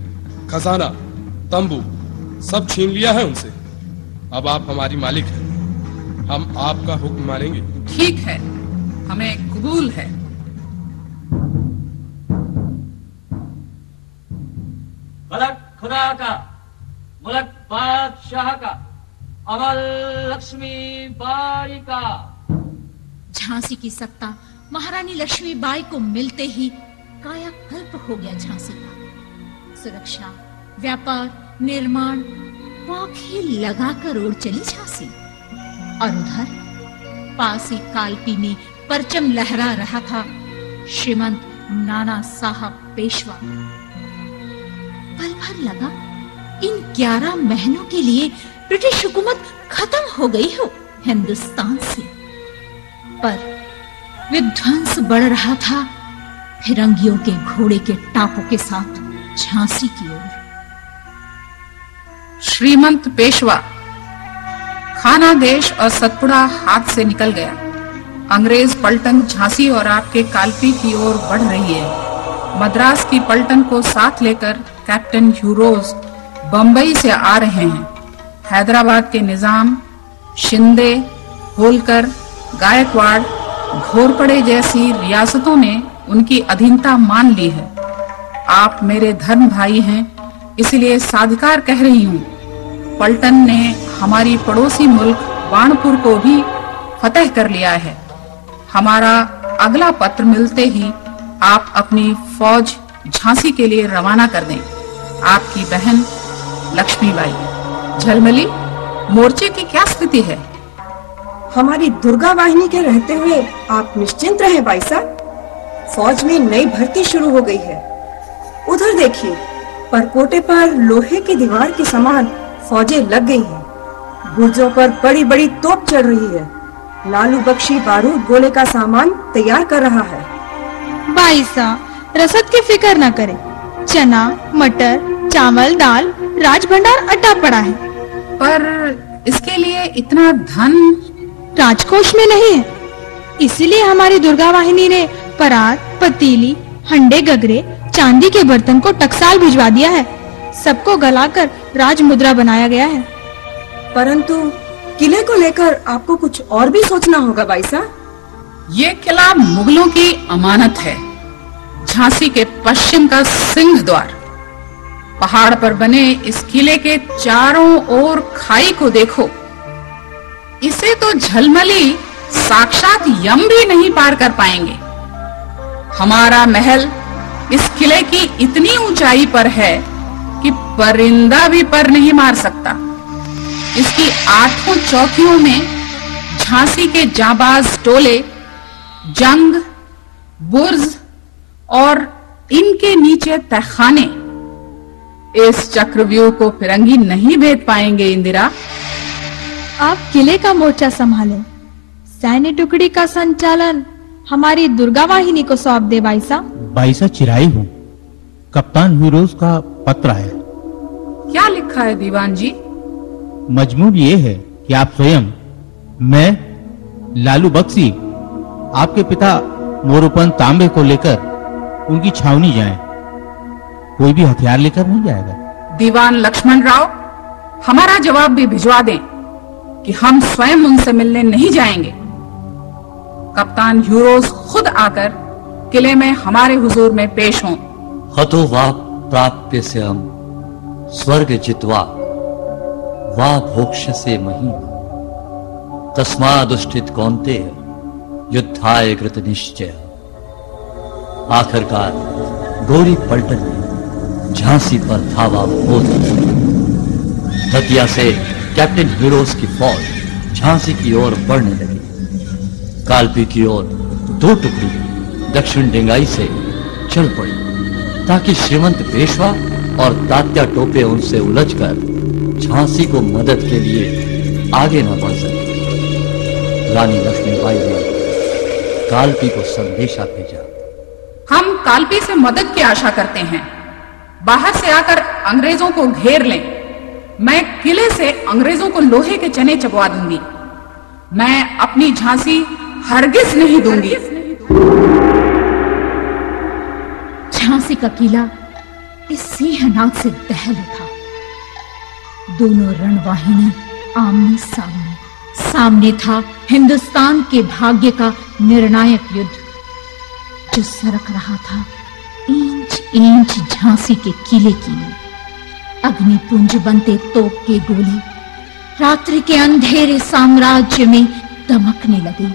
खजाना, तंबू सब छीन लिया है उनसे। अब आप हमारी मालिक हैं, हम आपका हुक्म मानेंगे। ठीक है, हमें कबूल है। मुल्क खुदा का, मुल्क बादशाह का, अमल लक्ष्मीबाई का। झांसी की सत्ता महारानी लक्ष्मीबाई को मिलते ही कायाकल्प हो गया झांसी का। सुरक्षा, व्यापार, निर्माण आंखें लगाकर उड़ चली झांसी। और उधर पास ही कालपी में परचम लहरा रहा था श्रीमंत नाना साहब पेशवा। पल भर लगा इन 11 महीनों के लिए ब्रिटिश हुकूमत खत्म हो गई हो हिंदुस्तान से, पर विध्वंस बढ़ रहा था फिरंगियों के घोड़े के टापों के साथ झांसी की ओर। श्रीमंत पेशवा, खाना देश और सतपुड़ा हाथ से निकल गया। अंग्रेज पलटन झांसी और आपके कालपी की ओर बढ़ रही है। मद्रास की पलटन को साथ लेकर कैप्टन ह्यूरोज बंबई से आ रहे हैं। हैदराबाद के निजाम, शिंदे, होलकर, गायकवाड़, घोरपड़े जैसी रियासतों ने उनकी अधीनता मान ली है। आप मेरे धर्म भाई हैं, इसलिए साधिकार कह रही हूँ। पलटन ने हमारी पड़ोसी मुल्क बाणपुर को भी फतह कर लिया है। हमारा अगला पत्र मिलते ही आप अपनी फौज झांसी के लिए रवाना कर दें। आपकी बहन लक्ष्मीबाई। झलमली, मोर्चे की क्या स्थिति है? हमारी दुर्गा वाहिनी के रहते हुए आप निश्चिंत रहे भाई साहब। फौज में नई भर्ती शुरू हो गई है। उधर देखिए, परकोटे पर लोहे की दीवार के समान फौजें लग गई हैं। बुर्जों पर बड़ी बड़ी तोप चढ़ रही है। लालू बख्शी बारूद गोले का सामान तैयार कर रहा है। भाई साहब, रसद की फिक्र न करें। चना, मटर, चावल, दाल, राज भंडार अटा पड़ा है। पर इसके लिए इतना धन राजकोष में नहीं है। इसीलिए हमारी दुर्गा वाहिनी ने परात, पतीली, हंडे, गगरे, चांदी के बर्तन को टकसाल भिजवा दिया है। सबको गलाकर राज मुद्रा बनाया गया है। परंतु किले को लेकर आपको कुछ और भी सोचना होगा भाई साहब। ये किला मुगलों की अमानत है, झांसी के पश्चिम का सिंह द्वार। पहाड़ पर बने इस किले के चारों ओर खाई को देखो। इसे तो झलमली साक्षात यम भी नहीं पार कर पाएंगे। हमारा महल इस किले की इतनी ऊंचाई पर है कि परिंदा भी पर नहीं मार सकता। इसकी 8 चौकियों में झांसी के जाबाज टोले, जंग, बुर्ज और इनके नीचे तहखाने इस चक्रव्यूह को फिरंगी नहीं भेद पाएंगे। इंदिरा, आप किले का मोर्चा संभालें, सैन्य टुकड़ी का संचालन हमारी दुर्गा वाहिनी को सौंप दे। बाईसा चिराई हूँ, कप्तान हीरोज का पत्र है। क्या लिखा है दीवान जी? मजमून ये है कि आप स्वयं, मैं, लालू बक्सी, आपके पिता मोरूपंत तांबे को लेकर उनकी छावनी जाएं। कोई भी हथियार लेकर नहीं जाएगा। दीवान लक्ष्मण राव, हमारा जवाब भी भिजवा दें कि हम स्वयं उनसे मिलने नहीं जाएंगे। कप्तान ह्यूरोस खुद आकर किले में हमारे हुजूर में पेश हों। हतो वा प्राप्य से हम स्वर्ग जित्वा वा भोक्ष्यसे मही तस्मादुष्ठित कौन्तेय युद्धाय कृत निश्चय। आखिरकार गोरी पलटन ने झांसी पर धावा बोल दिया। दतिया से कैप्टन हीरोज की फौज झांसी की ओर बढ़ने लगी। कालपी की ओर 2 टुकड़ी दक्षिण डेंगाई से चल पड़ी ताकि श्रीमंत पेशवा और तात्या टोपे उनसे उलझकर झांसी को मदद के लिए आगे न बढ़ सके। रानी लक्ष्मीबाई ने कालपी को संदेशा भेजा। हम कालपी से मदद की आशा करते हैं। बाहर से आकर अंग्रेजों को घेर लें। मैं किले से अंग्रेजों को लोहे के चने चबवा दूंगी। मैं अपनी झांसी हरगिज नहीं दूंगी। झांसी का किला इस सिंहनाद से दहल उठा। दोनों रणवाहिनी आमने सामने। सामने था हिंदुस्तान के भाग्य का निर्णायक युद्ध, जो सरक रहा था इंच इंच झांसी के किले की ओर। अग्निपुंज बनते तोप के गोले रात्रि के अंधेरे साम्राज्य में दमकने लगे।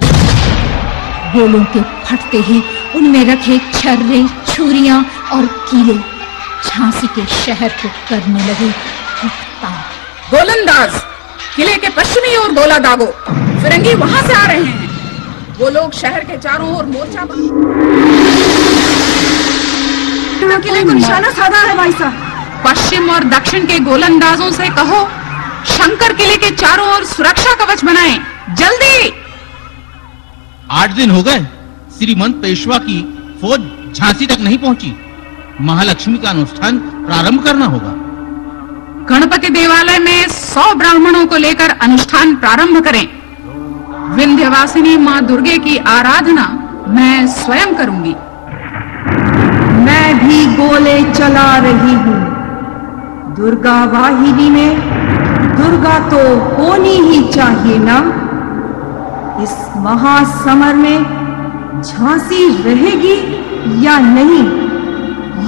गोलों के फटते ही उनमें रखे छर्रे, छुरियां और कीले झांसी के शहर को करने लगे पुख्ता। गोलंदाज, किले के पश्चिमी ओर गोला दागो। फिरंगी वहां से आ रहे हैं। वो लोग शहर के चारों ओर मोर्चा किले को निशाना साधा है भाई साहब। पश्चिम और दक्षिण के गोलंदाजों से कहो शंकर किले के चारों ओर सुरक्षा कवच बनाएं। जल्दी। 8 दिन हो गए श्रीमंत पेशवा की फौज झांसी तक नहीं पहुंची। महालक्ष्मी का अनुष्ठान प्रारंभ करना होगा। गणपति देवालय में 100 ब्राह्मणों को लेकर अनुष्ठान प्रारंभ करें। विंध्यवासिनी मां दुर्गे की आराधना मैं स्वयं करूंगी। मैं भी गोले चला रही हूँ। दुर्गा वाहिनी में दुर्गा तो होनी ही चाहिए ना। इस महासमर में झांसी रहेगी या नहीं,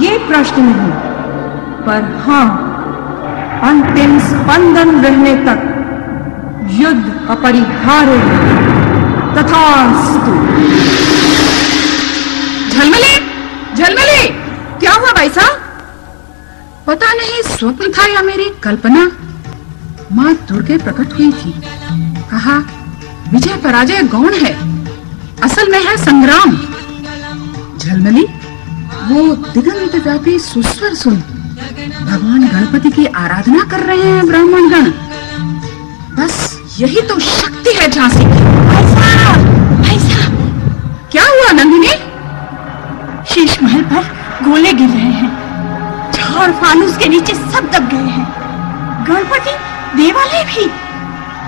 ये प्रश्न नहीं, पर हाँ, अंतिम स्पंदन रहने तक युद्ध अपरिहार्य है। तथास्तु। झलमली, झलमली, क्या हुआ भाई साहब? पता नहीं स्वप्न था या मेरी कल्पना। मां दुर्गे प्रकट हुई थी। कहा विजय पराजय गौण है, असल में है संग्राम। झलमली, वो दिगंत व्यापी सुस्वर सुन। भगवान गणपति की आराधना कर रहे हैं ब्राह्मण गण। बस यही तो शक्ति है झांसी की। भाई साहब, क्या हुआ नंदिनी? शीश महल पर गोले गिर रहे हैं। झाड़ फानूस के नीचे सब दब गए हैं। गणपति देवालय भी।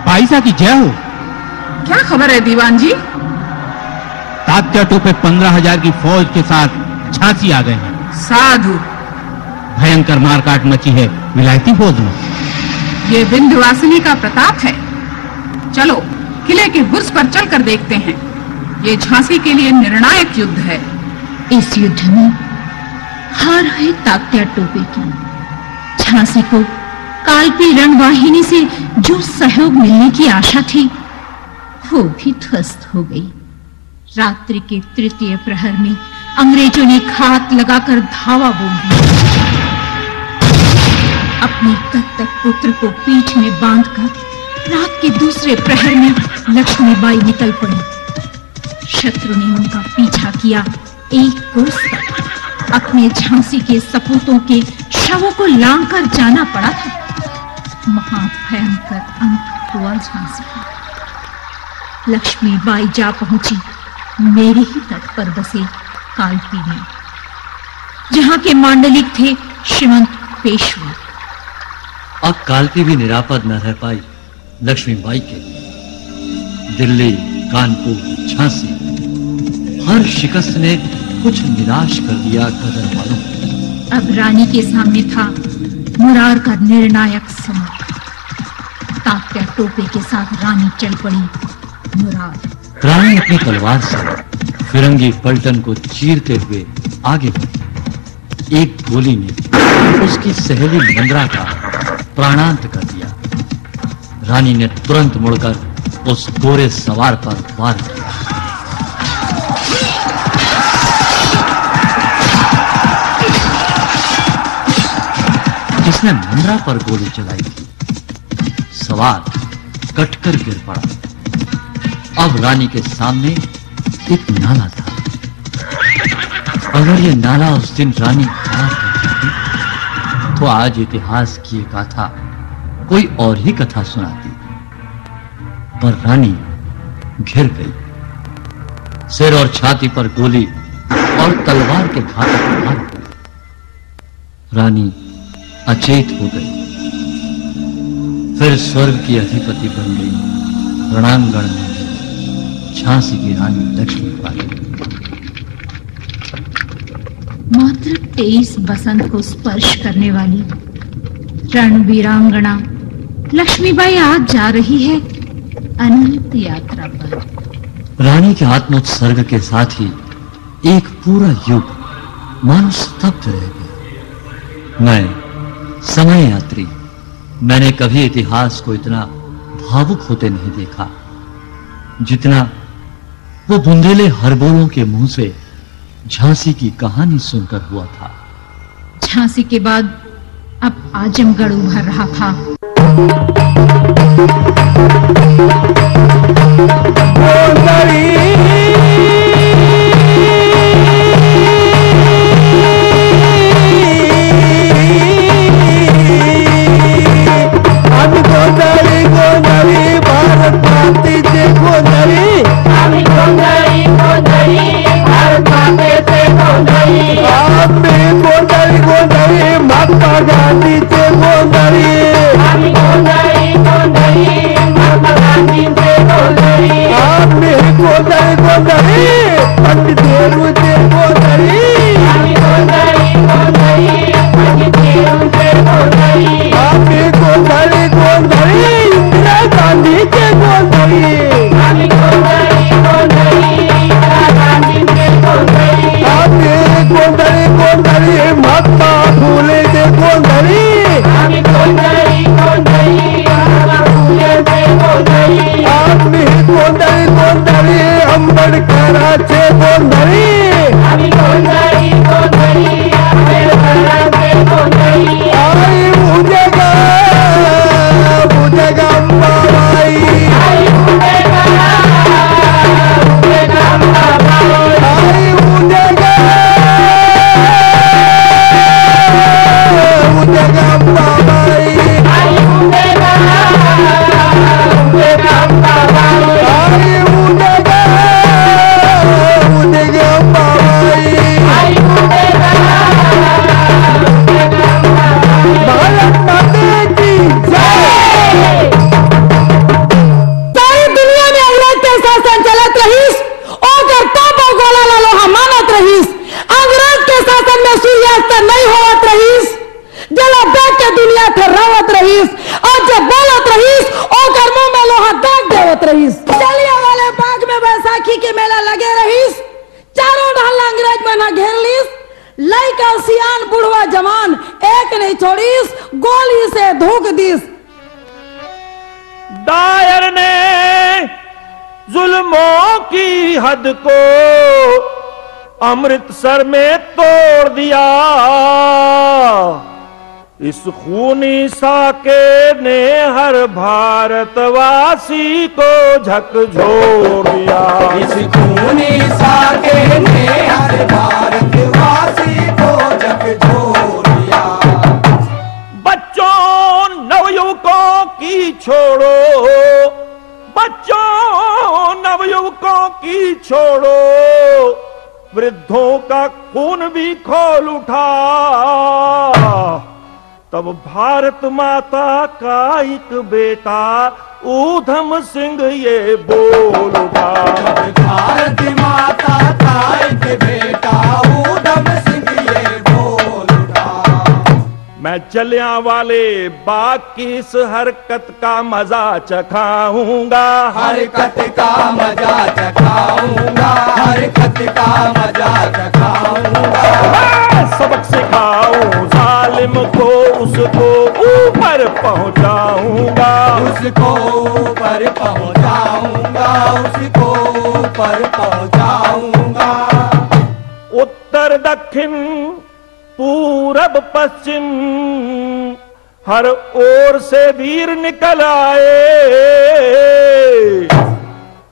बाईसा की जय हो। क्या खबर है दीवान जी? तात्या टोपे 15,000 की फौज के साथ झांसी आ गए हैं। साधु। भयंकर मारकाट मची है विलायती फौज में। ये विंध्यवासिनी का प्रताप है। चलो किले के बुर्ज पर चलकर देखते हैं। ये झांसी के लिए निर्णायक युद्ध है। इस युद्ध में हार है तात्या टोपे की। झांसी को कालपी रणवाहिनी से जो सहयोग मिलने की आशा थी वो भी ध्वस्त हो गई। रात्रि के तृतीय प्रहर में अंग्रेजों ने घात लगाकर धावा बोल दिया। अपने दत्तक पुत्र को पीठ में बांधकर रात के दूसरे प्रहर में लक्ष्मीबाई निकल पड़ी। शत्रु ने उनका पीछा किया, एक कोस तक अपने झांसी के सपूतों के शवों को लांघकर जाना पड़ा था। महाभयंकर अंत हुआ झांसी का। लक्ष्मीबाई जा पहुंची मेरे ही तट पर बसे कालपी में, जहां के मांडलिक थे श्रीमंत पेशवा। अब कालपी भी निरापद न रह पाई लक्ष्मीबाई के। दिल्ली, कानपुर, झांसी, हर शिकस्त ने कुछ निराश कर दिया गदर वालों को। अब रानी के सामने था मुरार का निर्णायक समय। तात्या टोपे के साथ रानी चल पड़ी मुरार। रानी अपनी तलवार से फिरंगी पलटन को चीरते हुए आगे बढ़ी। एक गोली ने उसकी सहेली मंद्रा का प्राणांत कर दिया। रानी ने तुरंत मुड़कर उस गोरे सवार पर वार किया। जिसने मंद्रा पर गोली चलाई थी, सवार कटकर गिर पड़ा। अब रानी के सामने एक नाला था। अगर ये नाला उस दिन रानी पार कर जाती तो आज इतिहास की एक गाथा कोई और ही कथा सुनाती। पर रानी घिर गई। सिर और छाती पर गोली और तलवार के घातक वार हुए। रानी अचेत हो गई। फिर स्वर्ग की अधिपति बन गई रणांगण में झांसी की रानी लक्ष्मीबाई। मात्र 23 बसंत को स्पर्श करने वाली रणवीरांगना लक्ष्मीबाई आज जा रही है अनंत यात्रा पर। रानी के आत्मोत्सर्ग के साथ ही एक पूरा युग मानो स्तब्ध रह गया। मैं समय यात्री, मैंने कभी इतिहास को इतना भावुक होते नहीं देखा जितना वो बुंदेले हरबोलों के मुंह से झांसी की कहानी सुनकर हुआ था। झांसी के बाद अब आजमगढ़ उभर रहा था। लई का सियान बुढ़वा जवान एक नहीं छोड़ीस, गोली से धोख दीस। दायर ने जुल्मों की हद को अमृतसर में तोड़ दिया, इस खूनी साके ने हर भारतवासी को झकझोर दिया। इस खूनी साके ने हर भारतवासी को झकझोर दिया। बच्चों नवयुवकों की छोड़ो, बच्चों नवयुवकों की छोड़ो, वृद्धों का खून भी खोल उठा। तब भारत माता का एक बेटा ऊधम सिंह ये बोल उठा। भारत माता का एक बेटा ऊधम सिंह ये बोल उठा। मैं जलियांवाले बाग की इस हरकत का मजा चखाऊंगा, हरकत का मजा चखाऊंगा, हरकत का मजा चखाऊंगा। सबक सिखाऊं जालिम को, उसको ऊपर पहुंचाऊंगा, उसको ऊपर पहुंचाऊंगा, उसको ऊपर पहुंचाऊंगा। उत्तर दक्षिण पूरब पश्चिम हर ओर से वीर निकल आए,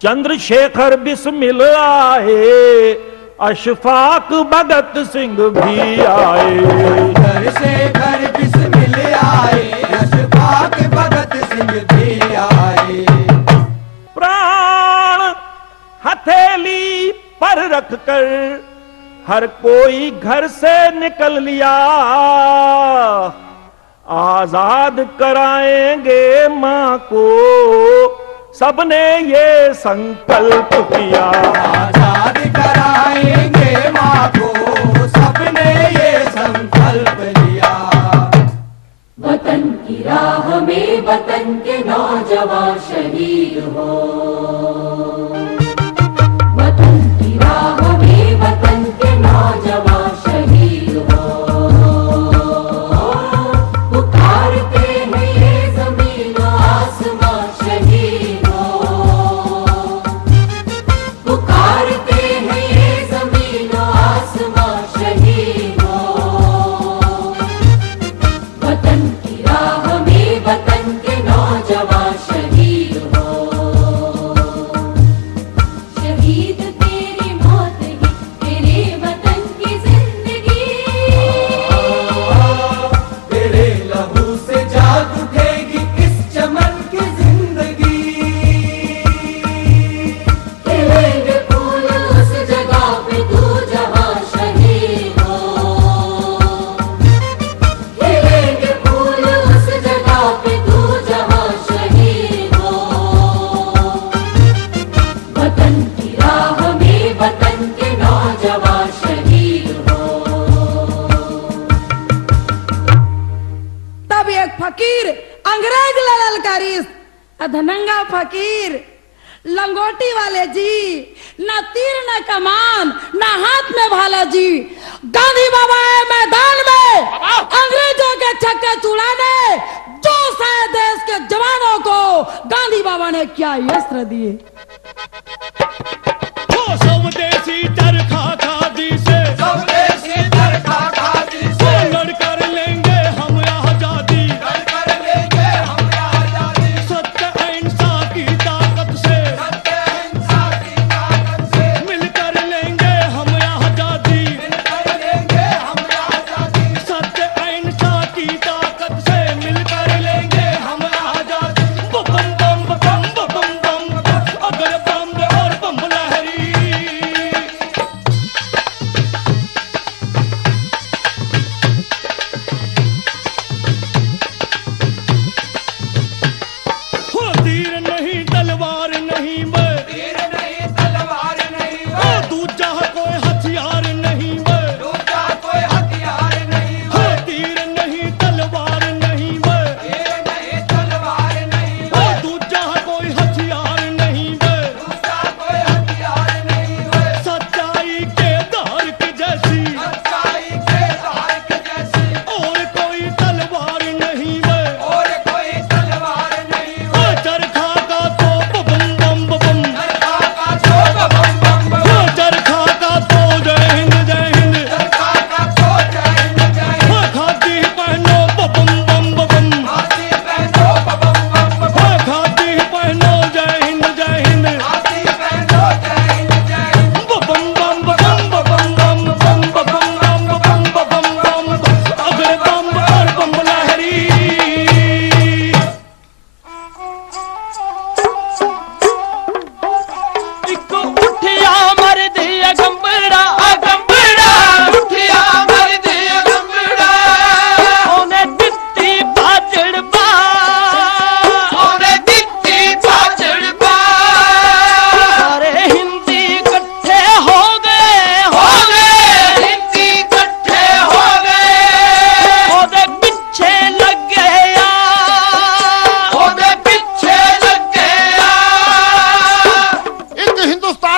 चंद्रशेखर बिस्मिल आए, अशफाक भगत सिंह भी आए। चंद्रशेखर बिस्मिल आए, अशफाक भगत सिंह भी आए। प्राण हथेली पर रखकर हर कोई घर से निकल लिया, आजाद कराएंगे मां को सबने ये संकल्प किया। आजाद कराएंगे मां को सबने ये संकल्प लिया। वतन की राह में वतन के नौजवान शहीद हो, वतन की राह में वतन के नौजवान शहीद हो। पुकारते हैं ये जमीन आसमां शहीद हो, पुकारते हैं ये जमीन आसमां शहीद हो। वतन की राह में वतन के नौजवान शहीद हो। शहीद तेरी मौत ही तेरे वतन की जिंदगी, तेरे लहू से जाग उठेगी इस चमन की जिंदगी। खिलेंगे फूल उस जगह पे तू जहां शहीद हो, खिलेंगे फूल उस जगह पे तू जहां शहीद हो। वतन की राह में वतन के नौजवान शहीद हो। तब एक फकीर अंग्रेज ललकारिस, अधनंगा फकीर लंगोटी वाले जी, न तीर न कमान न हाथ में भाला जी। गांधी बाबा आए मैदान में अंग्रेजों के छक्के छुड़ाने, जोश है देश के जवानों को, गांधी बाबा ने क्या अस्त्र दिए। स्वदेशी चरखा खादी से, स्वदेशी चरखा खादी से लड़ कर लेंगे हम आजादी, लड़ कर लेंगे हम आजादी। सत्य अहिंसा की ताकत से, सत्य अहिंसा की ताकत से मिल कर लेंगे हम आजादी, मिल कर लेंगे हम आजादी। सत्य अहिंसा की ताकत से मिल कर लेंगे हम आजादी। बम बम बम बम बम बम,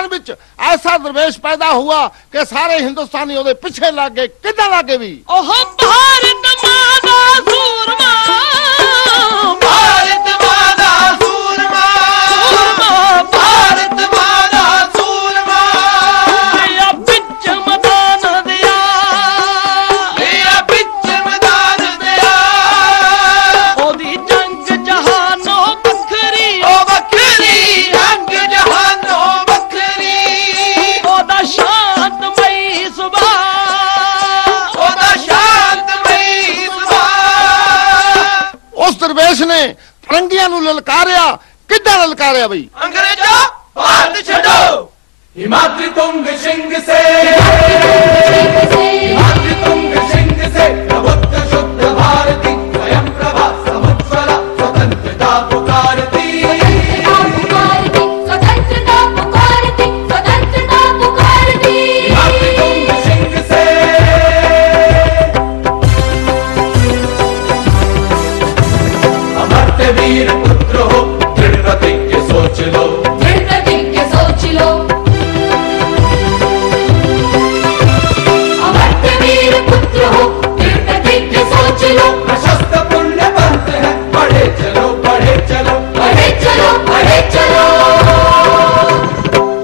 हिंदुस्तान विच ऐसा दरवेश पैदा हुआ कि सारे हिंदुस्तानी ਉਹਦੇ ਪਿੱਛੇ ਲੱਗ ਗਏ। ਕਿੱਦਾਂ ਲੱਗੇ ਵੀ? ओह भारत माता सूरमा, भारत माता सूरमा, भारत माता सूरमा, लिया बिच मैदान दिया, लिया बिच मैदान दिया, ओदी जंग जहानो बखरी, ओ बखरी जंग जहानो बखरी, ओदा शांतमई सुबह, ओदा शांतमई सुबह। ਉਸ ਦਰਵੇਸ਼ ਨੇ ਫਰੰਗੀਆਂ ਨੂੰ ਲਲਕਾਰਿਆ। ਕਿੱਦਾਂ ਲਲਕਾਰਿਆ ਬਈ? अंग्रेजों भारत छड़ो, हिमाद्री तुंग सिंह से, हिमाद्री तुंग सिंह से, प्रबुद्ध शुद्ध भारती, स्वयं प्रभा समुज्ज्वला, स्वतंत्रता पुकारती, स्वतंत्रता पुकारती, स्वतंत्रता पुकारती, हिमाद्री तुंग सिंह से। अमर्त्य वीर पुत्र हो, दृढ़ प्रतिज्ञ सोच लो, दृढ़ प्रतिज्ञ सोच लो, अमर्त्य वीर पुत्र हो, दृढ़ प्रतिज्ञ सोच लो, प्रशस्त पुण्य पंथ है, बढ़े चलो बढ़े चलो बढ़े चलो बढ़े चलो।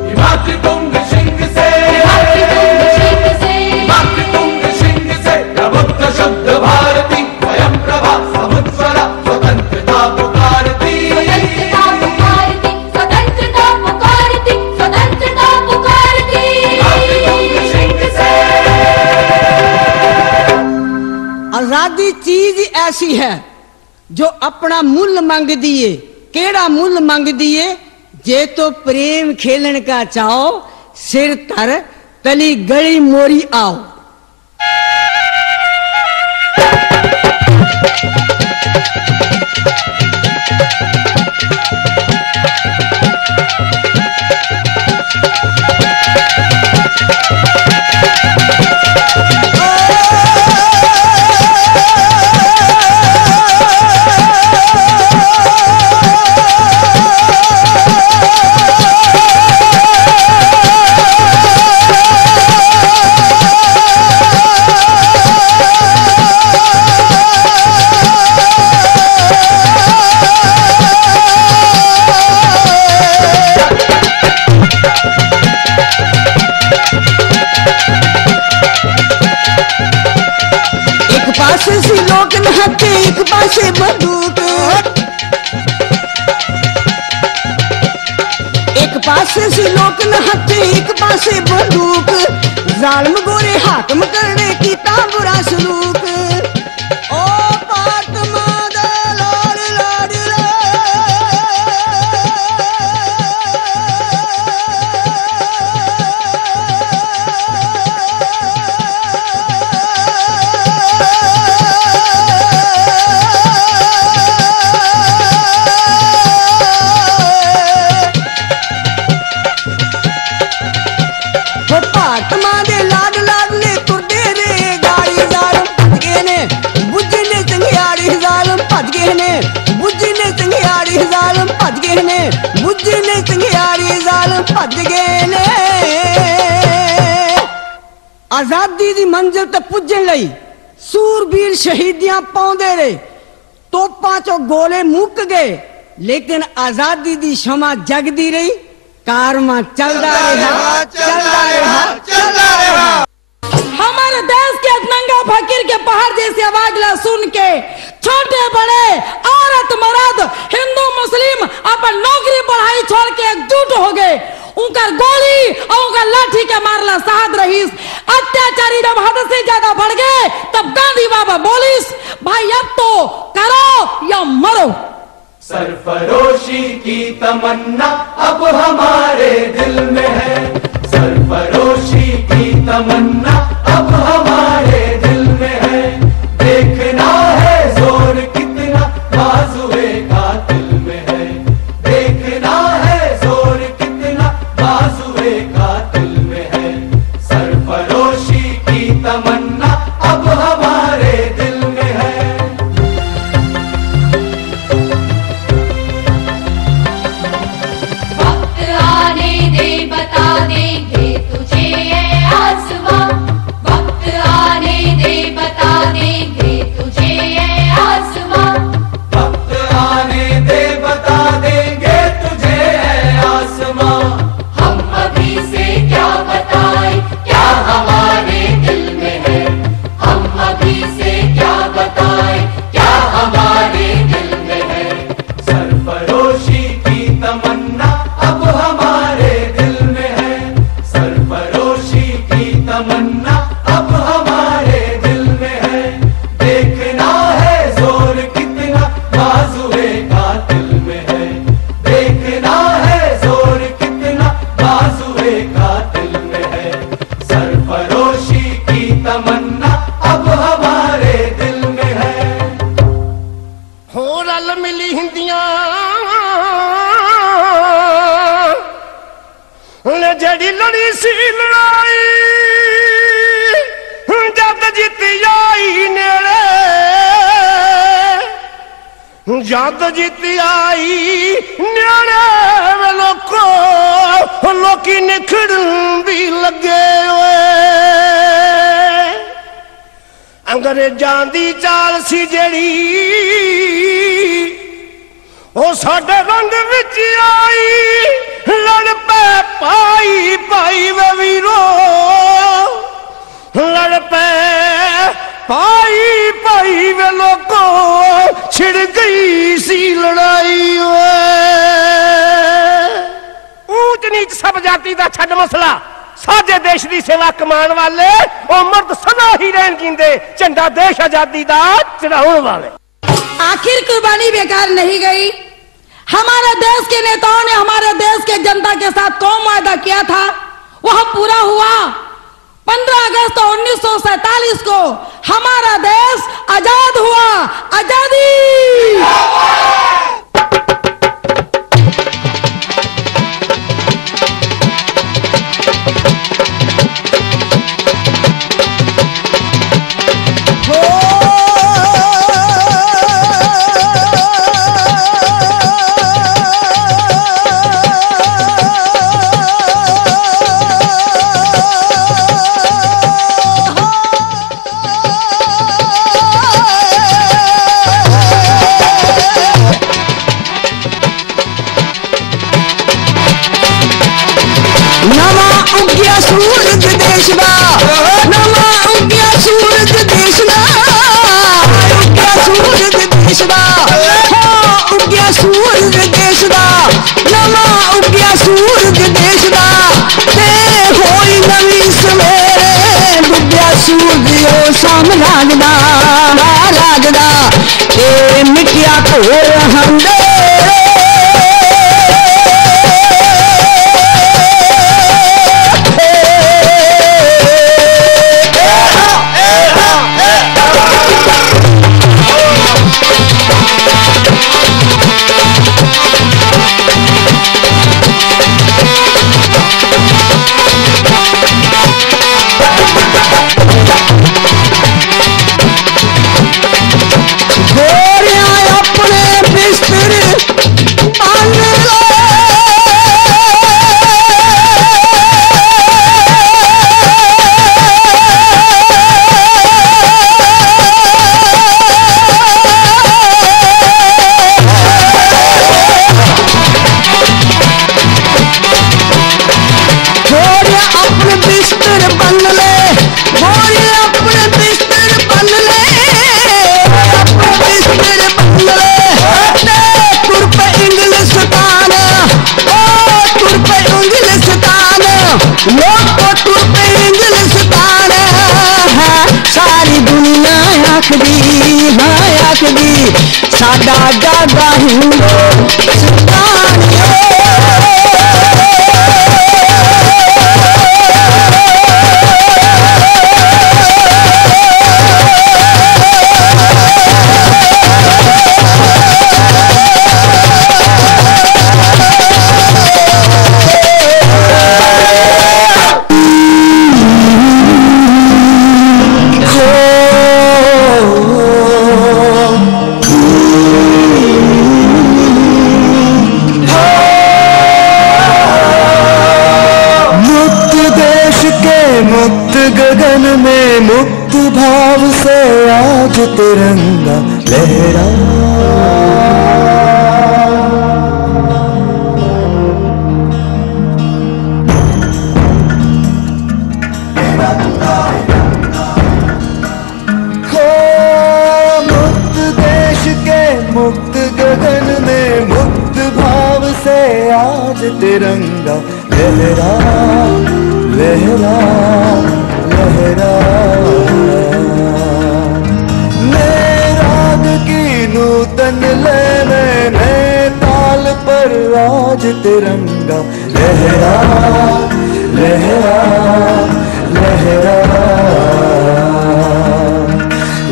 हिमाद्री तुंग सिंह से, हिमाद्री तुंग सिंह से, हिमाद्री तुंग सिंह से, प्रबुद्ध शुद्ध भारती, स्वयं प्रभा समुज्ज्वला, स्वतंत्रता पुकारती, स्वतंत्रता पुकारती, स्वतंत्रता पुकारती, स्वतंत्रता पुकारती, हिमाद्री तुंग सिंह से। आजादी चीज ऐसी है जो अपना मुल मंग दिए। केड़ा मुल मंग दिए? जे तो प्रेम खेलन का चाहो, सिर तर तली गली मोरी आओ। एक पासे सी लोग नहाते, एक पासे बंदूक, एक पासे सी लोग नहाते, एक पासे बंदूक, जालिम गोरे हाकम करने की बुरा सलूक। ओ भारत माँ दा लाड लाडला, वो भारत माँ दे लाड लाडले तुरदे रे गाड़ी, जालिम भज गए ने, बुझी ने चंगियाड़ी, जालिम भज गए ने, बुझी ने चंगियाड़ी, जालिम भज गए ने, बुझी ने चंगियाड़ी, जालिम भज गए ने। आजादी दी मंजिल ते पुजण लई सूरबीर शहीदियां पाउंदे रहे। तोपां चों गोले मुक गए, लेकिन आजादी दी शमा जगदी रही। कारवां चलदा रहा, चलदा रहा, चलदा रहा। हमारे देश के नंगा फकीर के पहाड़ जैसी आवाज ला सुन के छोटे बड़े औरत मर्द हिंदू मुस्लिम अपन नौकरी पढ़ाई छोड़ के एकजुट हो गए। उनका गोली और उनका लाठी के मारला साहब रहीस। अत्याचारी जब हद से ज्यादा बढ़ गए तब गांधी बाबा बोलिस, भाई अब तो करो या मरो। सरफरोशी की तमन्ना अब हमारे दिल में है, सरफरोशी की तमन्ना अब हमारे दिल में है। देखना है जोर कितना बाजुए कातिल में है, देखना है जोर कितना बाजुए कातिल में है। सरफरोशी की तमन्ना अब हमारे दिल में है। वक्त आने दे जड़ी लड़ी सी लड़ाई जद जीती आई नेड़े जद जीती आई नेड़े वे लोकी निखड़न भी लगे अंग्रेजां दी चाल सी जड़ी ओ साडे रंग विच आई लड़ पे पाई पाई वे वीरो लड़ पे पाई पाई वे लोको छिड़ गई सी लड़ाई ऊंच नीच सब जाति दा छड़ मसला साडे देश दी सेवा कमान वाले ओ मर्द सदा ही रहन गिंदे झंडा देश आजादी दा चढ़ाउण वाले। आखिर कुर्बानी बेकार नहीं गई। हमारे देश के नेताओं ने हमारे देश के जनता के साथ कौन वादा किया था वह पूरा हुआ। 15 अगस्त 1947 को हमारा देश आजाद हुआ। आजादी सूरज देश दा नवा उग्या सूरज देश दा उग्या सूरज देश दा उग्या सूरज देश दा नवा उग्या सूरज देश दा ते होई नवी सवेरे डुब्या सूरज ओ सामराज दा राज दा ते मिटिया घोर हंदे साडा दादा हिंदुस्तान तिरंगा लहरा हो मुक्त देश के मुक्त गगन में मुक्त भाव से आज तिरंगा लहरा लहरा लहरा नूतन लेने ताल पर आज तिरंगा लहरा लहरा लहरा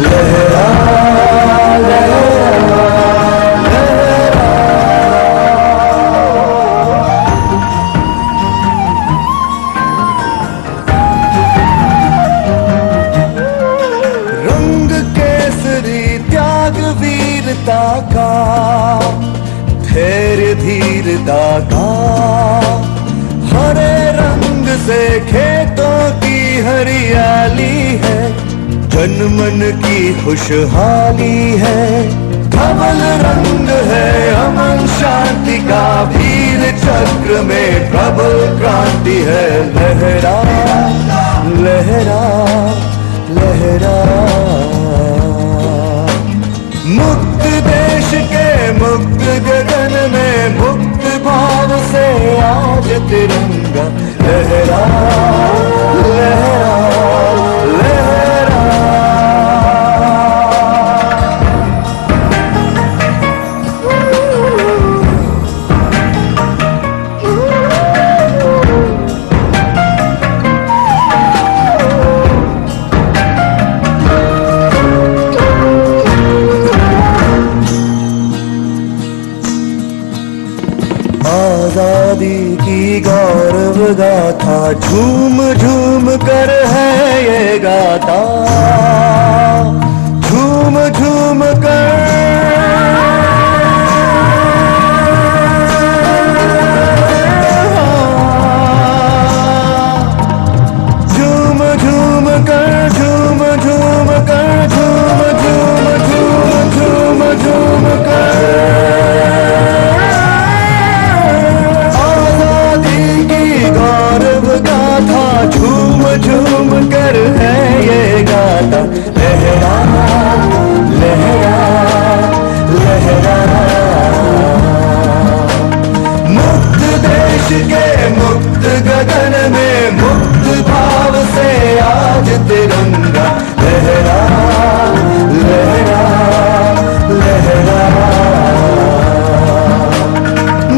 लहरा लहरा पिता का, हरे रंग से खेतों की हरियाली है, जनमन की खुशहाली है। धवल रंग है अमन शांति का, वीर चक्र में प्रबल क्रांति है। लहरा लहरा लहरा, मुक्त देश के मुक्त गगन में मुक्त भाव से आज तिरंगा लहरा लहरा लहरा। आजादी की गौरव गाथा झूम झूम कर है ये गाता, झूम झूम कर झूम झूम कर झूम झूम कर झूम झूम झूम झूम झूम कर। झूम झूम कर है ये गाता, लहरा लहरा लहरा। मुक्त देश के मुक्त गगन में मुक्त भाव से आज तिरंगा लहरा लहरा लहरा।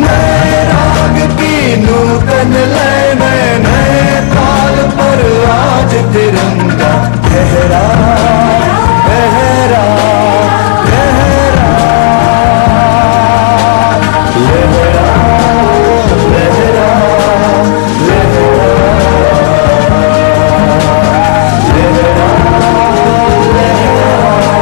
नए राग की नूतन लय में नए ताल पर आज तिरंगा लहरा लहरा लहरा लहरा लहरा लहरा लहरा।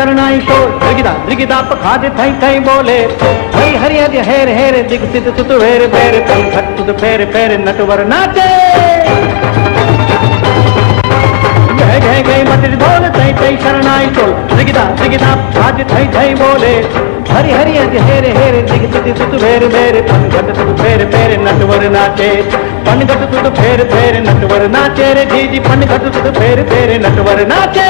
शरणाई शोर दृगिदा दृगिदा पखाद थई थई बोले हरि हरि हरि हेर हेर दिगसित सुत वेर वेर पंखट सुत फेर फेर नटवर नाचे गए गए गए मतिर ढोल थई थई शरणाई शोर दृगिदा दृगिदा पखाद थई थई बोले हरि हरि हरि हेर हेर दिगसित सुत वेर वेर पंखट सुत फेर फेर नटवर नाचे पनघट सुत फेर फेर नटवर नाचे रे जी जी पनघट सुत फेर फेर नटवर नाचे